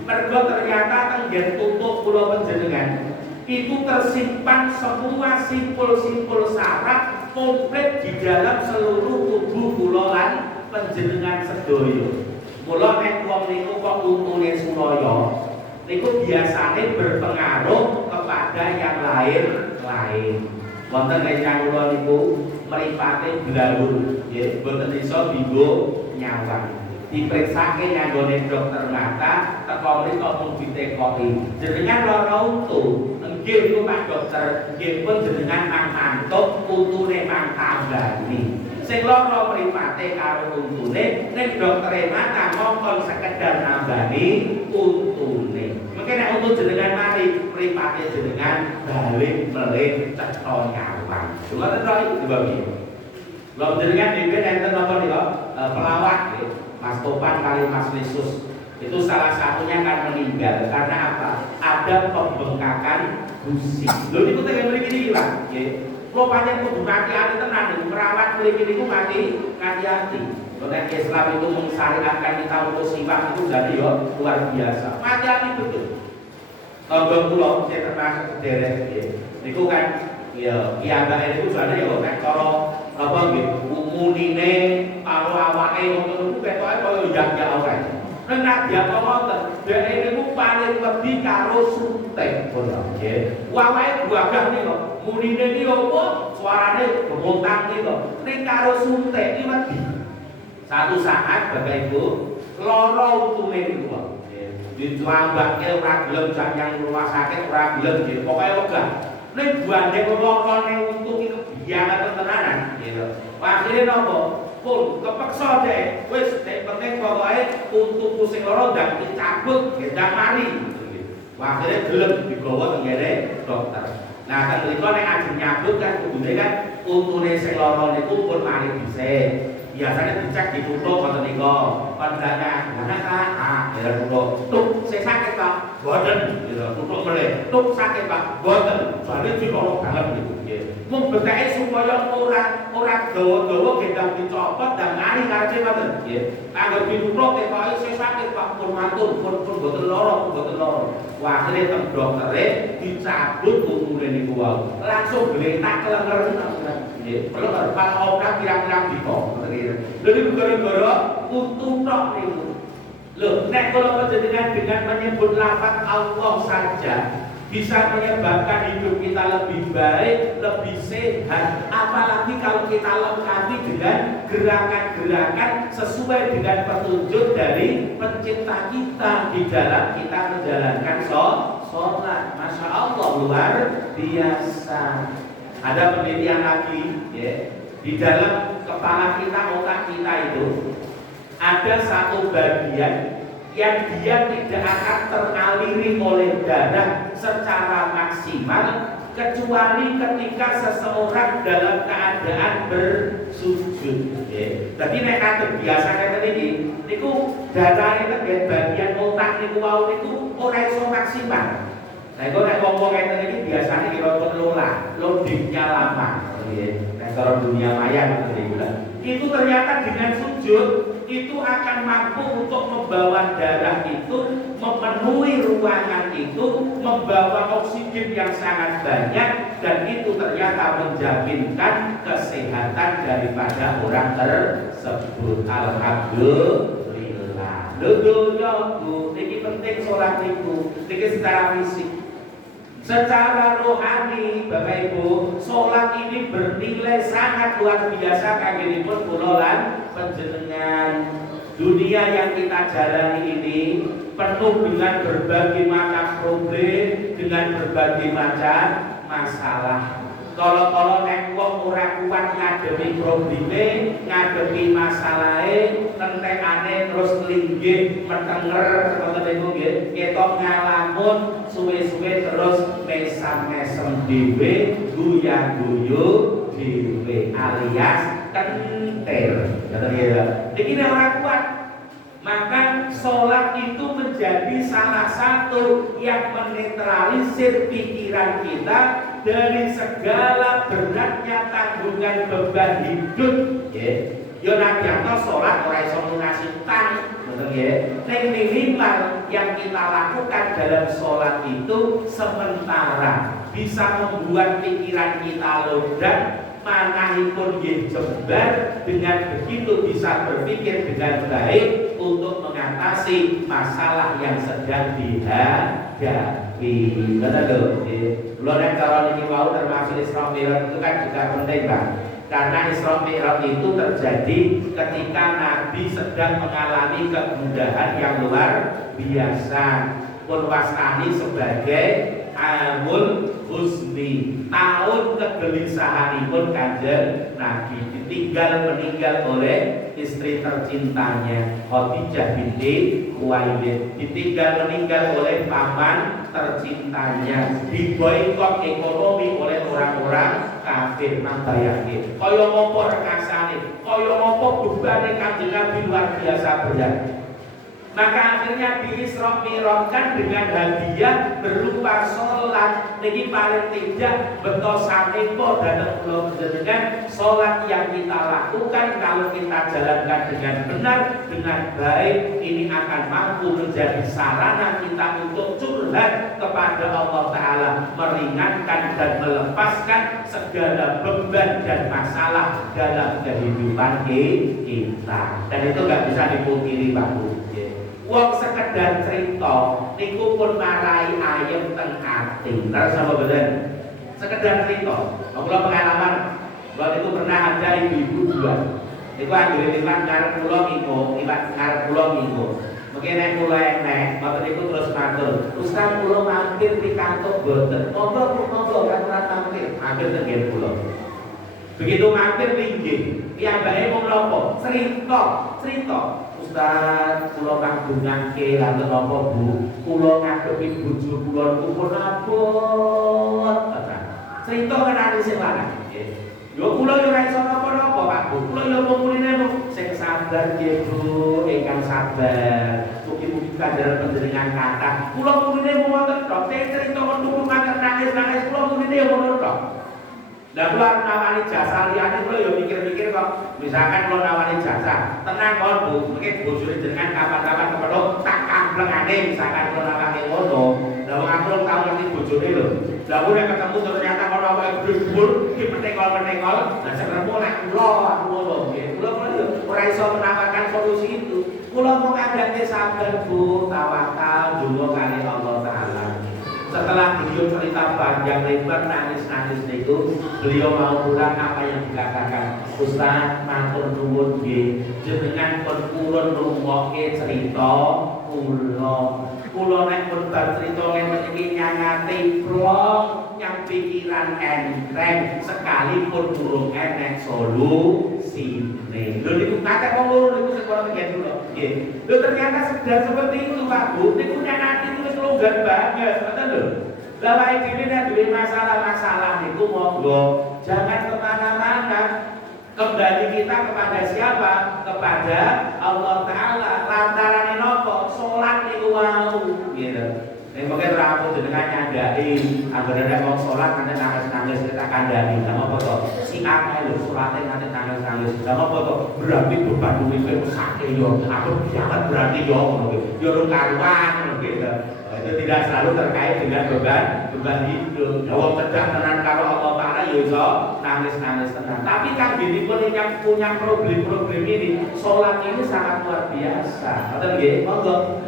Mergo ternyata tenggen tutuk kula panjenengan itu tersimpan semua simpul-simpul saraf komplit di dalam seluruh tubuh kula lan panjenengan sedaya. Mula nek wong niku kok untune sulaya niku biasane berpengaruh kepada yang lain. Wonten ingkang kula niku mripate blawur, nggih, mboten iso dienggo nyawang. Diperiksake nganggone dokter mata, teko mriko mung ditekoki. Jenengan lara untu. Nggih niku Pak Dokter, nggih pun jenengan mantuk untune mang tambani. Sing lara mripate karo untune, nek doktere mata ngomong sekedar nambani untune. Mengke nek untu jenengan mari, mripate jenengan balik melih cetha nyawang. Ngoten to iki dibagi. Lha jenengan dhewe enten napa nika? Pelawak nggih. Mas Topan kali Mas Yesus itu salah satunya kan meninggal karena apa? Ada pembengkakan gusi. Lho niku teng mriki niki lah, nggih. Kulo pancen kudu hati-hati tenan merawat mriki niku hati-hati. Nek Islam itu mensyariatkan kita untuk simak itu jadi yo luar biasa. Hati-hati betul. Tangga kula sing termasuk sederek nggih. Niku kan ya piyambake niku jane yo nek cara apa nggih umunine karo awake ngono niku ketoke kaya yak-yak ora. Nek nadya kok ngoten, dhek niku paling wedi karo suntik kula nggih. Awake gagah niku munine iki opo suarane gemontang niku. Nek karo suntik iki wedi. Satu saat Bapak Ibu lara untune niku nggih. Ditlambakke ora gelem janyang rumah sakit ora gelem nggih. Pokoke wegah. Nek buane lorone untu iki kebiyangan tenanan gitu. Akhire napa? Pun kepeksa deh. Wis nek penting pokoke untuku sing lara ndang dicabut gendang mari. Akhire gelem digawa tenggene dokter. Nah, kan mriko nek ajeng nyabut kan kudune kan untune sing lara niku pun mari dhisik. Biasanya dicek ditutup atau niku pandanya mana Kak? Ya tutup. Tuh, saya sakit Pak. Boten, gitu. Tutup meleh. Tuh sakit Pak. Boten. Soalnya dikolok banget gitu. Mung beteke supaya ora dawa-dawa gendang dicopot dan ngari karepe ngoten. Nggih. Kanggo ditutup kekoke saya sakit Pak. Pun matur, pun boten lara, boten lara. Wah, akhire teng doktere dicabut untune niku wae. Langsung gletak kelenger tenan. Nggih. Perlu Pak obat pirang-pirang dina. Lha niku gara-gara untu tok niku. Loh, nek kalau panjenengan dengan menyebut lafaz Allah saja bisa menyebabkan hidup kita lebih baik, lebih sehat. Apalagi kalau kita lengkapi dengan gerakan-gerakan sesuai dengan petunjuk dari pencipta kita di dalam kita menjalankan sholat. Masya Allah, luar biasa. Ada penelitian lagi, ya. Di dalam kepala kita, otak kita itu ada satu bagian yang dia tidak akan teraliri oleh darah secara maksimal kecuali ketika seseorang dalam keadaan bersujud. Jadi nek katut biasa kata ini, niku darahnya kan bagian otak niku wau niku ora iso maksimal. Nah itu nek ngomong kata ini biasanya kira loadingnya lama. Nek kalau dunia maya itu ternyata dengan sujud itu akan mampu untuk membawa darah itu, memenuhi ruangan itu, membawa oksigen yang sangat banyak, dan itu ternyata menjaminkan kesehatan daripada orang tersebut. Alhamdulillah. Lho, ini penting sholat itu, ini secara fisik. Secara rohani, Bapak Ibu, sholat ini bernilai sangat luar biasa kanggenipun kula lan panjenengan. Dunia yang kita jalani ini penuh dengan berbagai macam problem, dengan berbagai macam masalah. Kalau nek wong ora kuat ngadepi probleme, ngadepi masalahe, entekane terus linggih metenger ngoten niku nggih. Ketok ngalamun suwe-suwe terus mesam-mesem dhewe, guyah-guyu dhewe alias kentir. Ngoten ya. Iki nek ora kuat, maka sholat itu menjadi salah satu yang menetralisir pikiran kita dari segala beratnya tanggungan beban hidup. Yo nabi atau sholat ora iso lunasi utang, betul ya. Nek minimal yang kita lakukan dalam sholat itu sementara bisa membuat pikiran kita lodak, manahipun jembar, dengan begitu bisa berpikir dengan baik untuk mengatasi masalah yang sedang dihadapi. Betul lho. Nek cara niki mau termasuk Isra Mi'raj itu kan juga penting, Pak. Karena Isra Mi'raj itu terjadi ketika Nabi sedang mengalami kemudahan yang luar biasa. Pun wastani sebagai Amul Husni, tahun kegelisahanipun Kanjeng Nabi, ditinggal meninggal oleh istri tercintanya Khadijah binti Khuwailid, ditinggal meninggal oleh paman tercintanya, diboikot ekonomi oleh orang-orang kafir. Nambayake kaya ngopo rekasane, kaya ngopo bebane Kanjeng Nabi luar biasa berat. Maka akhirnya Isra Mi'rajkan dengan hadiah berupa sholat. Niki paling tidak betul sanepo datang kula panjenengan, sholat yang kita lakukan kalau kita jalankan dengan benar, dengan baik, ini akan mampu menjadi sarana kita untuk curhat kepada Allah Ta'ala, meringankan dan melepaskan segala beban dan masalah dalam kehidupan kita. Dan itu nggak bisa dipungkiri, Pak Bu. Wong sekedar cerita niku pun marai ayem teng ati. Terus apa bener? Sekedar cerita. Kula pengalaman, waktu itu pernah ada ibu-ibu dua. Niku anggere liwat ngarep kula minggu, liwat ngarep kula minggu. Mungkin nek kula enek, waktu niku terus matur, "Ustaz kula mampir di kantor boten." Monggo kan ora mampir, mampir teng nggih kula. Begitu mampir linggih, piyambake mung napa? Cerita. Ustaz, kula kagungake lanten napa Bu? Kula ngadepi bojo kula pun abot. Cerita kenane sing lanang. Yo kula yo ora iso napa-napa, Pak Bu. Kula yo mumurine sing sabar nggih Bu, ingkang sabar. Mugi-mugi kadharan panjenengan kathah. Kula mumurine wonten tok, cerita menunggu matur nangis-nangis kula mumurine yo ngono tok. Lah kula nawani jasa liyane kula yo mikir-mikir kok, misalkan kula nawani jasa, tenang kok Bu, mungkin bojone jenengan kapan-kapan kepethuk tak kamplengane misalkan kula nawani ngono. Lah wong aku tau ngerti bojone lho. Lah aku nek ketemu ternyata kok awake dhuwur, iki pentekol-pentekol, lah sekremo nek kula aku ngono nggih. Kula yo ora iso menawarkan solusi itu. Kula mau ngandhake sabar Bu, tawakal donga kali Allah Ta'ala. Setelah beliau cerita panjang lebar nangis-nangis itu, beliau mau pulang apa yang dikatakan, Ustaz matur nuwun nggih, jenengan pun purun ngrungokke cerita kula nek pun bar cerita ngene iki nyangati plong yang pikiran enteng sekalipun durung enek solusine. Lho niku kate wong loro niku sing kula nggih dulu. Nggih. Lho ternyata sedang seperti itu Pak Bu, niku nyangati itu longgar banget, ngoten lho. Lah wae dhewe nek duwe masalah-masalah niku monggo jangan kemana-mana. Kembali kita kepada siapa? Kepada Allah Ta'ala. Lantaran nopo? Sholat niku wau gitu. Nek mungkin rampung jenengan nyandai anggere nek wong sholat nanti nangis-nangis kita kandhani. Lah apa to? Si akeh lho salate nanti nangis-nangis. Lah apa to? Berarti beban duwe sakit yo. Aku jangan berarti yo ngono kuwi. Yo ora karuan ngono gitu. Itu tidak selalu terkait dengan beban hidup. Wong cedhak tenan karo Allah Ta'ala ya iso nangis-nangis tenan. Tapi kan gini pun yang punya problem-problem ini, sholat ini sangat luar biasa. Betul nggih? Monggo.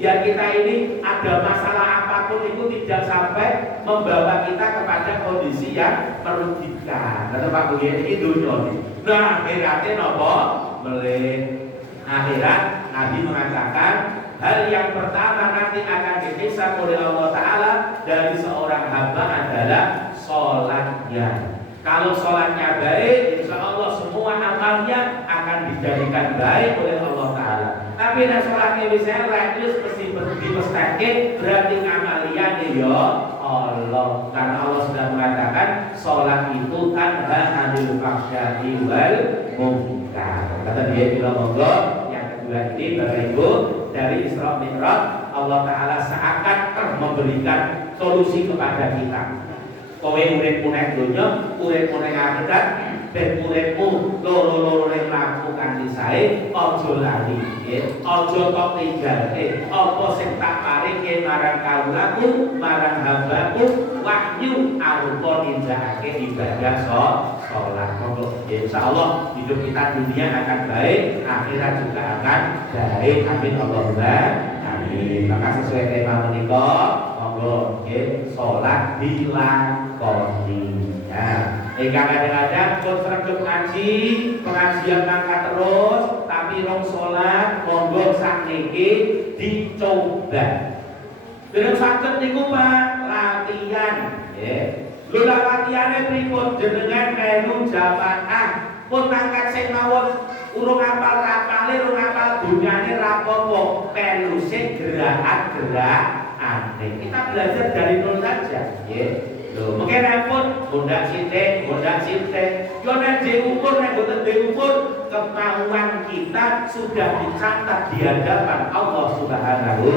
Biar kita ini ada masalah apapun itu tidak sampai membawa kita kepada kondisi yang merugikan. Betul Pak Bu nggih? Iki dunya. Nah, akhiratnya napa? Melih akhirat Nabi mengatakan hal yang pertama nanti akan dihisab oleh Allah Ta'ala dari seorang hamba adalah sholatnya. Kalau sholatnya baik, insya Allah semua amalnya akan dijadikan baik oleh Allah Ta'ala. Tapi nek sholatnya bisa terus mesti dimestake berarti amaliyane ya Allah. Karena Allah sudah mengatakan sholat itu tanha 'anil fahsya'i wal munkar. Kata dia bilang monggo ini Bapak Ibu dari Isra Mi'raj Allah Ta'ala seakan memberikan solusi kepada kita. Kowe uripmu nek donya, uripmu nek akhirat, ben uripmu loro-lorone mlaku kanthi sae, aja lali, nggih. Aja kok tinggalke apa sing tak paringke marang kawulaku, marang hambaku, wahyu arupa nindakake ibadah sholat. Monggo insyaallah hidup kita dunia akan baik, akhirat juga akan baik. Amin Allahumma amin. Maka sesuai tema menika monggo nggih salat dilakoni. Nah, kadang-kadang pun sregep ngaji, pengajian mangkat terus, tapi rong salat monggo sakniki dicoba. Dereng saged niku Pak latihan nggih. Lho latihane pripun jenengan melu jamaah pun mangkat sing mawon urung apal-apale urung apal dunyane rapopo melu sing gerak-gerakane. Kita belajar dari nol saja nggih. Lho mengke pun mundak sithik yo nek diukur nek boten diukur kemauan kita sudah dicatat di hadapan Allah Subhanahu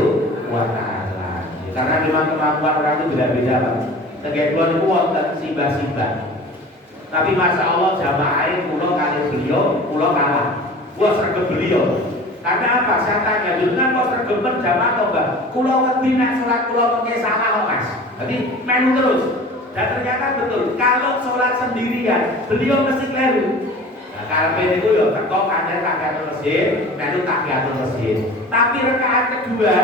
wa Ta'ala. Karena memang kemampuan orang itu beda-beda Pak. Tegek-tegek itu wonten simbah-simbah. Tapi Masya Allah jamaah kula kali beliau, kula kalah. Gua sregep beliau. Karena apa? Saya tanya, jenengan kok sregepen jamaah to, Mbak? Kula wedi nek salat kula mengke salah kok, Mas. Jadi melu terus. Dan ternyata betul, kalau sholat sendirian, beliau mesti keliru. Nah, karepe niku yo teko kanjeng tahiyatul masjid, melu tahiyatul masjid. Tapi rakaat kedua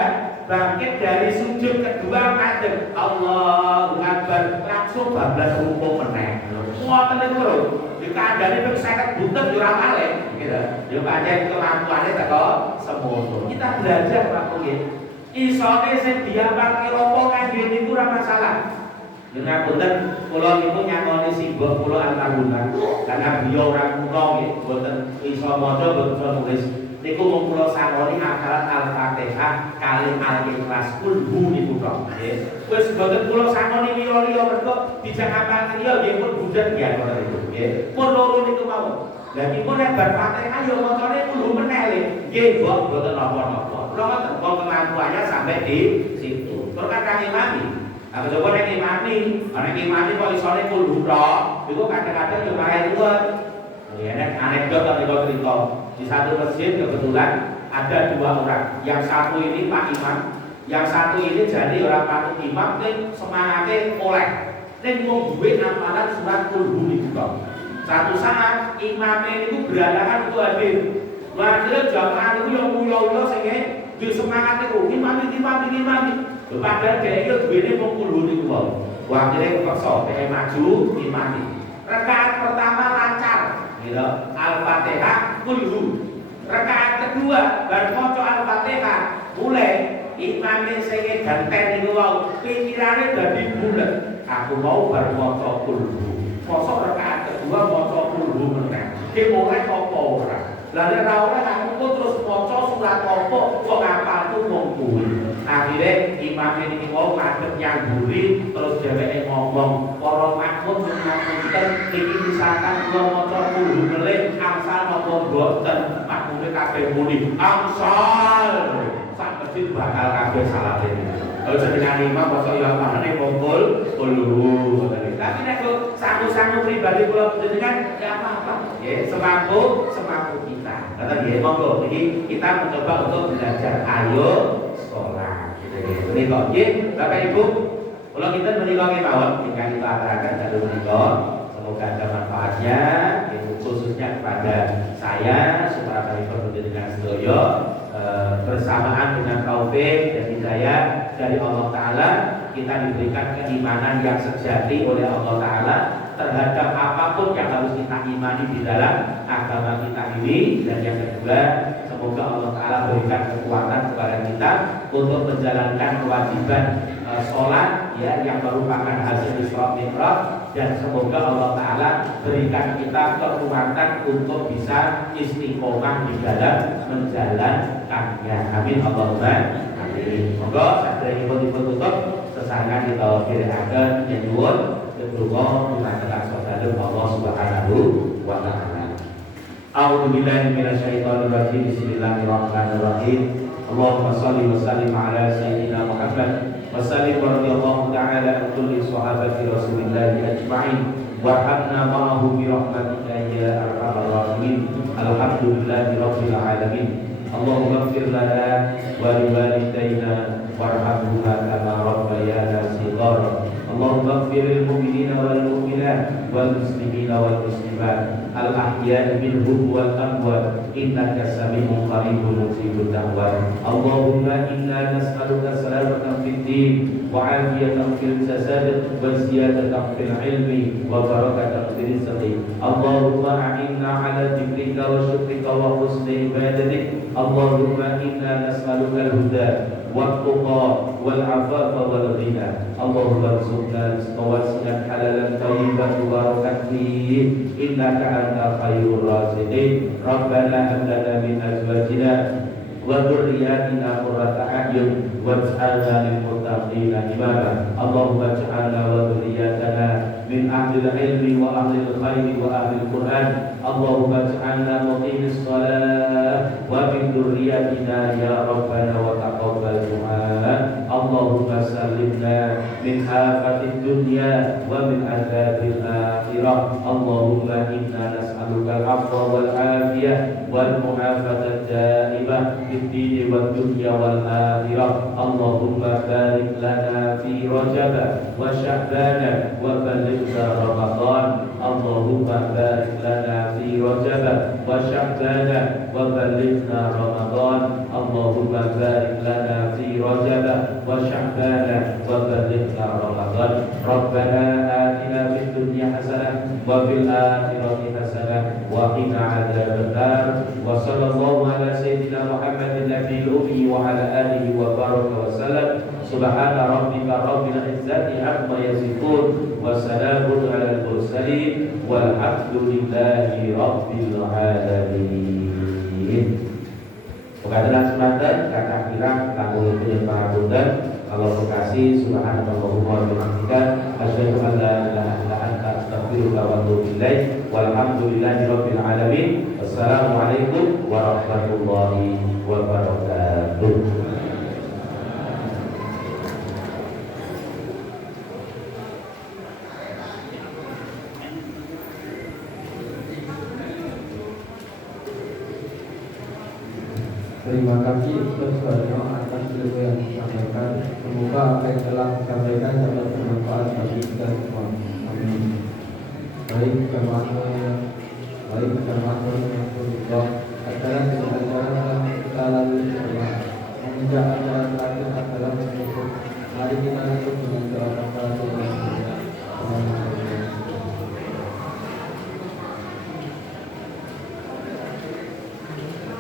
bangkit dari sujud kedua madhep Allahu Akbar langsung bablas rukuk meneh. Ngoten niku lho. Dikandani ping 50 buntut yo ora malih gitu. Yo pancen kemampuane teko semono. Kita belajar Pak nggih. Isone sing diapalke apa kangge niku ora masalah. Dengan punten kula niku nyangoni simbah kula antarunan. Karena beliau ora kuno nggih, boten iso maca boten iso nulis. Niku mung kula sangoni hafalan Al-Fatihah kali Al-Ikhlas kulhu niku tok nggih. Wis boten kula sangoni liya-liya mergo dijak hafal liya nggih pun budan nggih ngoten niku nggih. Pun loro niku mawon. Lah niku nek bar Fatihah yo macane kulhu meneh le. Nggih boten napa-napa. Kula ngoten kok kemampuannya sampai di situ. Terus kan imami. Aku coba nek imami kok isone kulhu tok. Iku kadang-kadang yo marai luwet. Ya nek anekdot atau cerita. Di satu masjid kebetulan ada dua orang. Yang satu ini Pak Imam, yang satu ini jadi orang patut imam ning semangatnya oleh. Ning wong duwe hafalan surat kulhu niku kok. Satu saat imamnya itu berandakan untuk hadir. Akhirnya jamaah itu yang mulia-mulia sehingga di semangat itu imami. Padahal dia itu duwe wong kulhu niku kok. Akhirnya kepeksa dhek maju imami. Rakaat pertama lancar. Gitu. Al-Fatihah kulhu. Rakaat kedua bar maca Al-Fatihah mulai imame sing ganten niku wau pikirane dadi bulet. Aku mau bar maca kulhu. Mosok rakaat kedua maca kulhu meneh. Ki oleh apa ora? Lah nek ora aku terus maca surat apa kok ngapalku mung kuwi. Akhire imame niki wau ngadeg nyamburi terus dheweke ngomong para makmum ngapunten niki misalkan kula maca kudu melih angsal napa mboten makmume kabeh muni angsal sak masjid bakal kabeh salate. Kalau jenengan imam kok ilang panane kumpul kulo. Tapi nek sangu-sangu pribadi kula jenengan ya apa-apa. Ya semampu kita. Kata dia monggo iki kita mencoba untuk belajar ayo sekolah. Ini kok nggih Bapak Ibu, kula kita menika kemawon ingkang kita aturaken dalem menika semoga ada manfaatnya khususnya kepada saya supaya kami berbeda dengan sedaya bersamaan dengan taufik dan hidayah dari Allah Ta'ala kita diberikan keimanan yang sejati oleh Allah Ta'ala terhadap apapun yang harus kita imani di dalam agama kita ini. Dan yang kedua, semoga Allah Ta'ala berikan kekuatan kepada kita untuk menjalankan kewajiban sholat ya, yang merupakan hasil Isra Mi'raj, dan semoga Allah Ta'ala berikan kita kekuatan untuk bisa istiqomah di dalam menjalankannya. Amin Allahumma amin. Monggo sadaya tutup sesarengan kita kiraaken nyuwun kedua dumateng saudara Allah Subhanahu wa taala. A'udzu billahi minasyaitonir rajim. Bismillahirrahmanirrahim. Allahumma shalli wa sallim ala sayyidina Muhammad wa sallim radhiyallahu ta'ala an kulli sahabati Rasulillah ajma'in warhamna ma'ahum bi rahmatika ya arhamar rahimin. Alhamdulillahi rabbil alamin. Allahumma ighfir lana wa li walidayna warhamhuma kama rabbayana shighara. Allahumma ighfir lil mu'minina wal mu'minat wal muslimina wal muslimat al ahya'i minhum wal amwat innaka sami'un qaribun mujibud da'wat. Allahumma inna nas'aluka salamatan fid din wa 'afiyatan fil jasad wa ziyadatan fil ilmi wa barakatan fil rizqi. Allahumma a'inna 'ala dzikrika wa syukrika wa husni ibadatik. Allahumma inna nas'aluka al-huda wat-tuqa wal-'afafa wal-ghina. Allahumma arzuqna rizqan wasi'an halalan thayyiban mubarakan fihi innaka antal khairur raziqin. Rabbana hab lana min azwajina wa dhurriyyatina qurrata a'yun waj'alna lil muttaqina imama. Allahumma ij'alna wa dhurriyyatana min ahli al-ilmi wa ahli al-khairi wa ahli al-Qur'an. Allahumma ij'alna muqimis shalah wa min dhurriyyatina ya rabbana wa taqabbal du'a. Allahumma sallimna min afatid dunya wa min adzabil akhirah. Allahumma inna nas'aluka al-'afwa wal 'afiyah wal mu'afata ad-da'imah fid din wad dunya wal akhirah. Allahumma barik lana fi Rajab wa Sya'ban wa ballighna Ramadan. Allahumma barik lana fi Rajab wa Sya'ban wa ballighna Ramadan. Allahumma barik lana fi Rajab wa Sya'ban wa ballighna Ramadan. Rabbana atina fid dunya hasanah wa fil akhirati hasanah wa qina adzabannar. Wa sallallahu ala sayyidina Muhammadin nabiyil ummi wa ala alihi wa baraka wa sallam. Subhana rabbika rabbil izzati amma yasifun wa salamun alal mursalin walhamdulillahi rabbil alamin. Pengadilan semata kata kira langsung punya pangapunten kalau lokasi subhanallahumma wa bihamdika asyhadu an la ilaha illa anta astaghfiruka wa atubu ilaik walhamdulillahi rabbil alamin. Wassalamualaikum warahmatullahi wabarakatuh. Terima kasih Ustaz Warno atas ilmu yang disampaikan. Semoga apa yang telah disampaikan dapat bermanfaat bagi kita semua. Amin. Baik jamaah yang berdoa, acara telah kita lalui semua. Menginjak acara terakhir adalah menutup. Mari kita tutup dengan doa kafaratul majlis.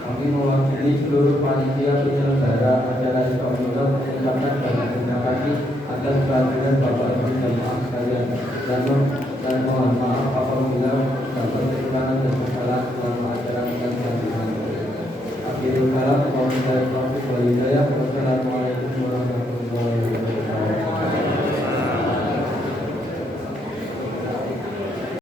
Kami mewakili seluruh panitia penyelenggara acara Isra Mi'raj mengucapkan banyak terima kasih atas kehadiran Bapak Ibu jamaah sekalian dan mohon maaf apabila dapat kekurangan dan kesalahan selama acara kita dilaksanakan. Akhirul kalam, wabillahi taufiq wal hidayah.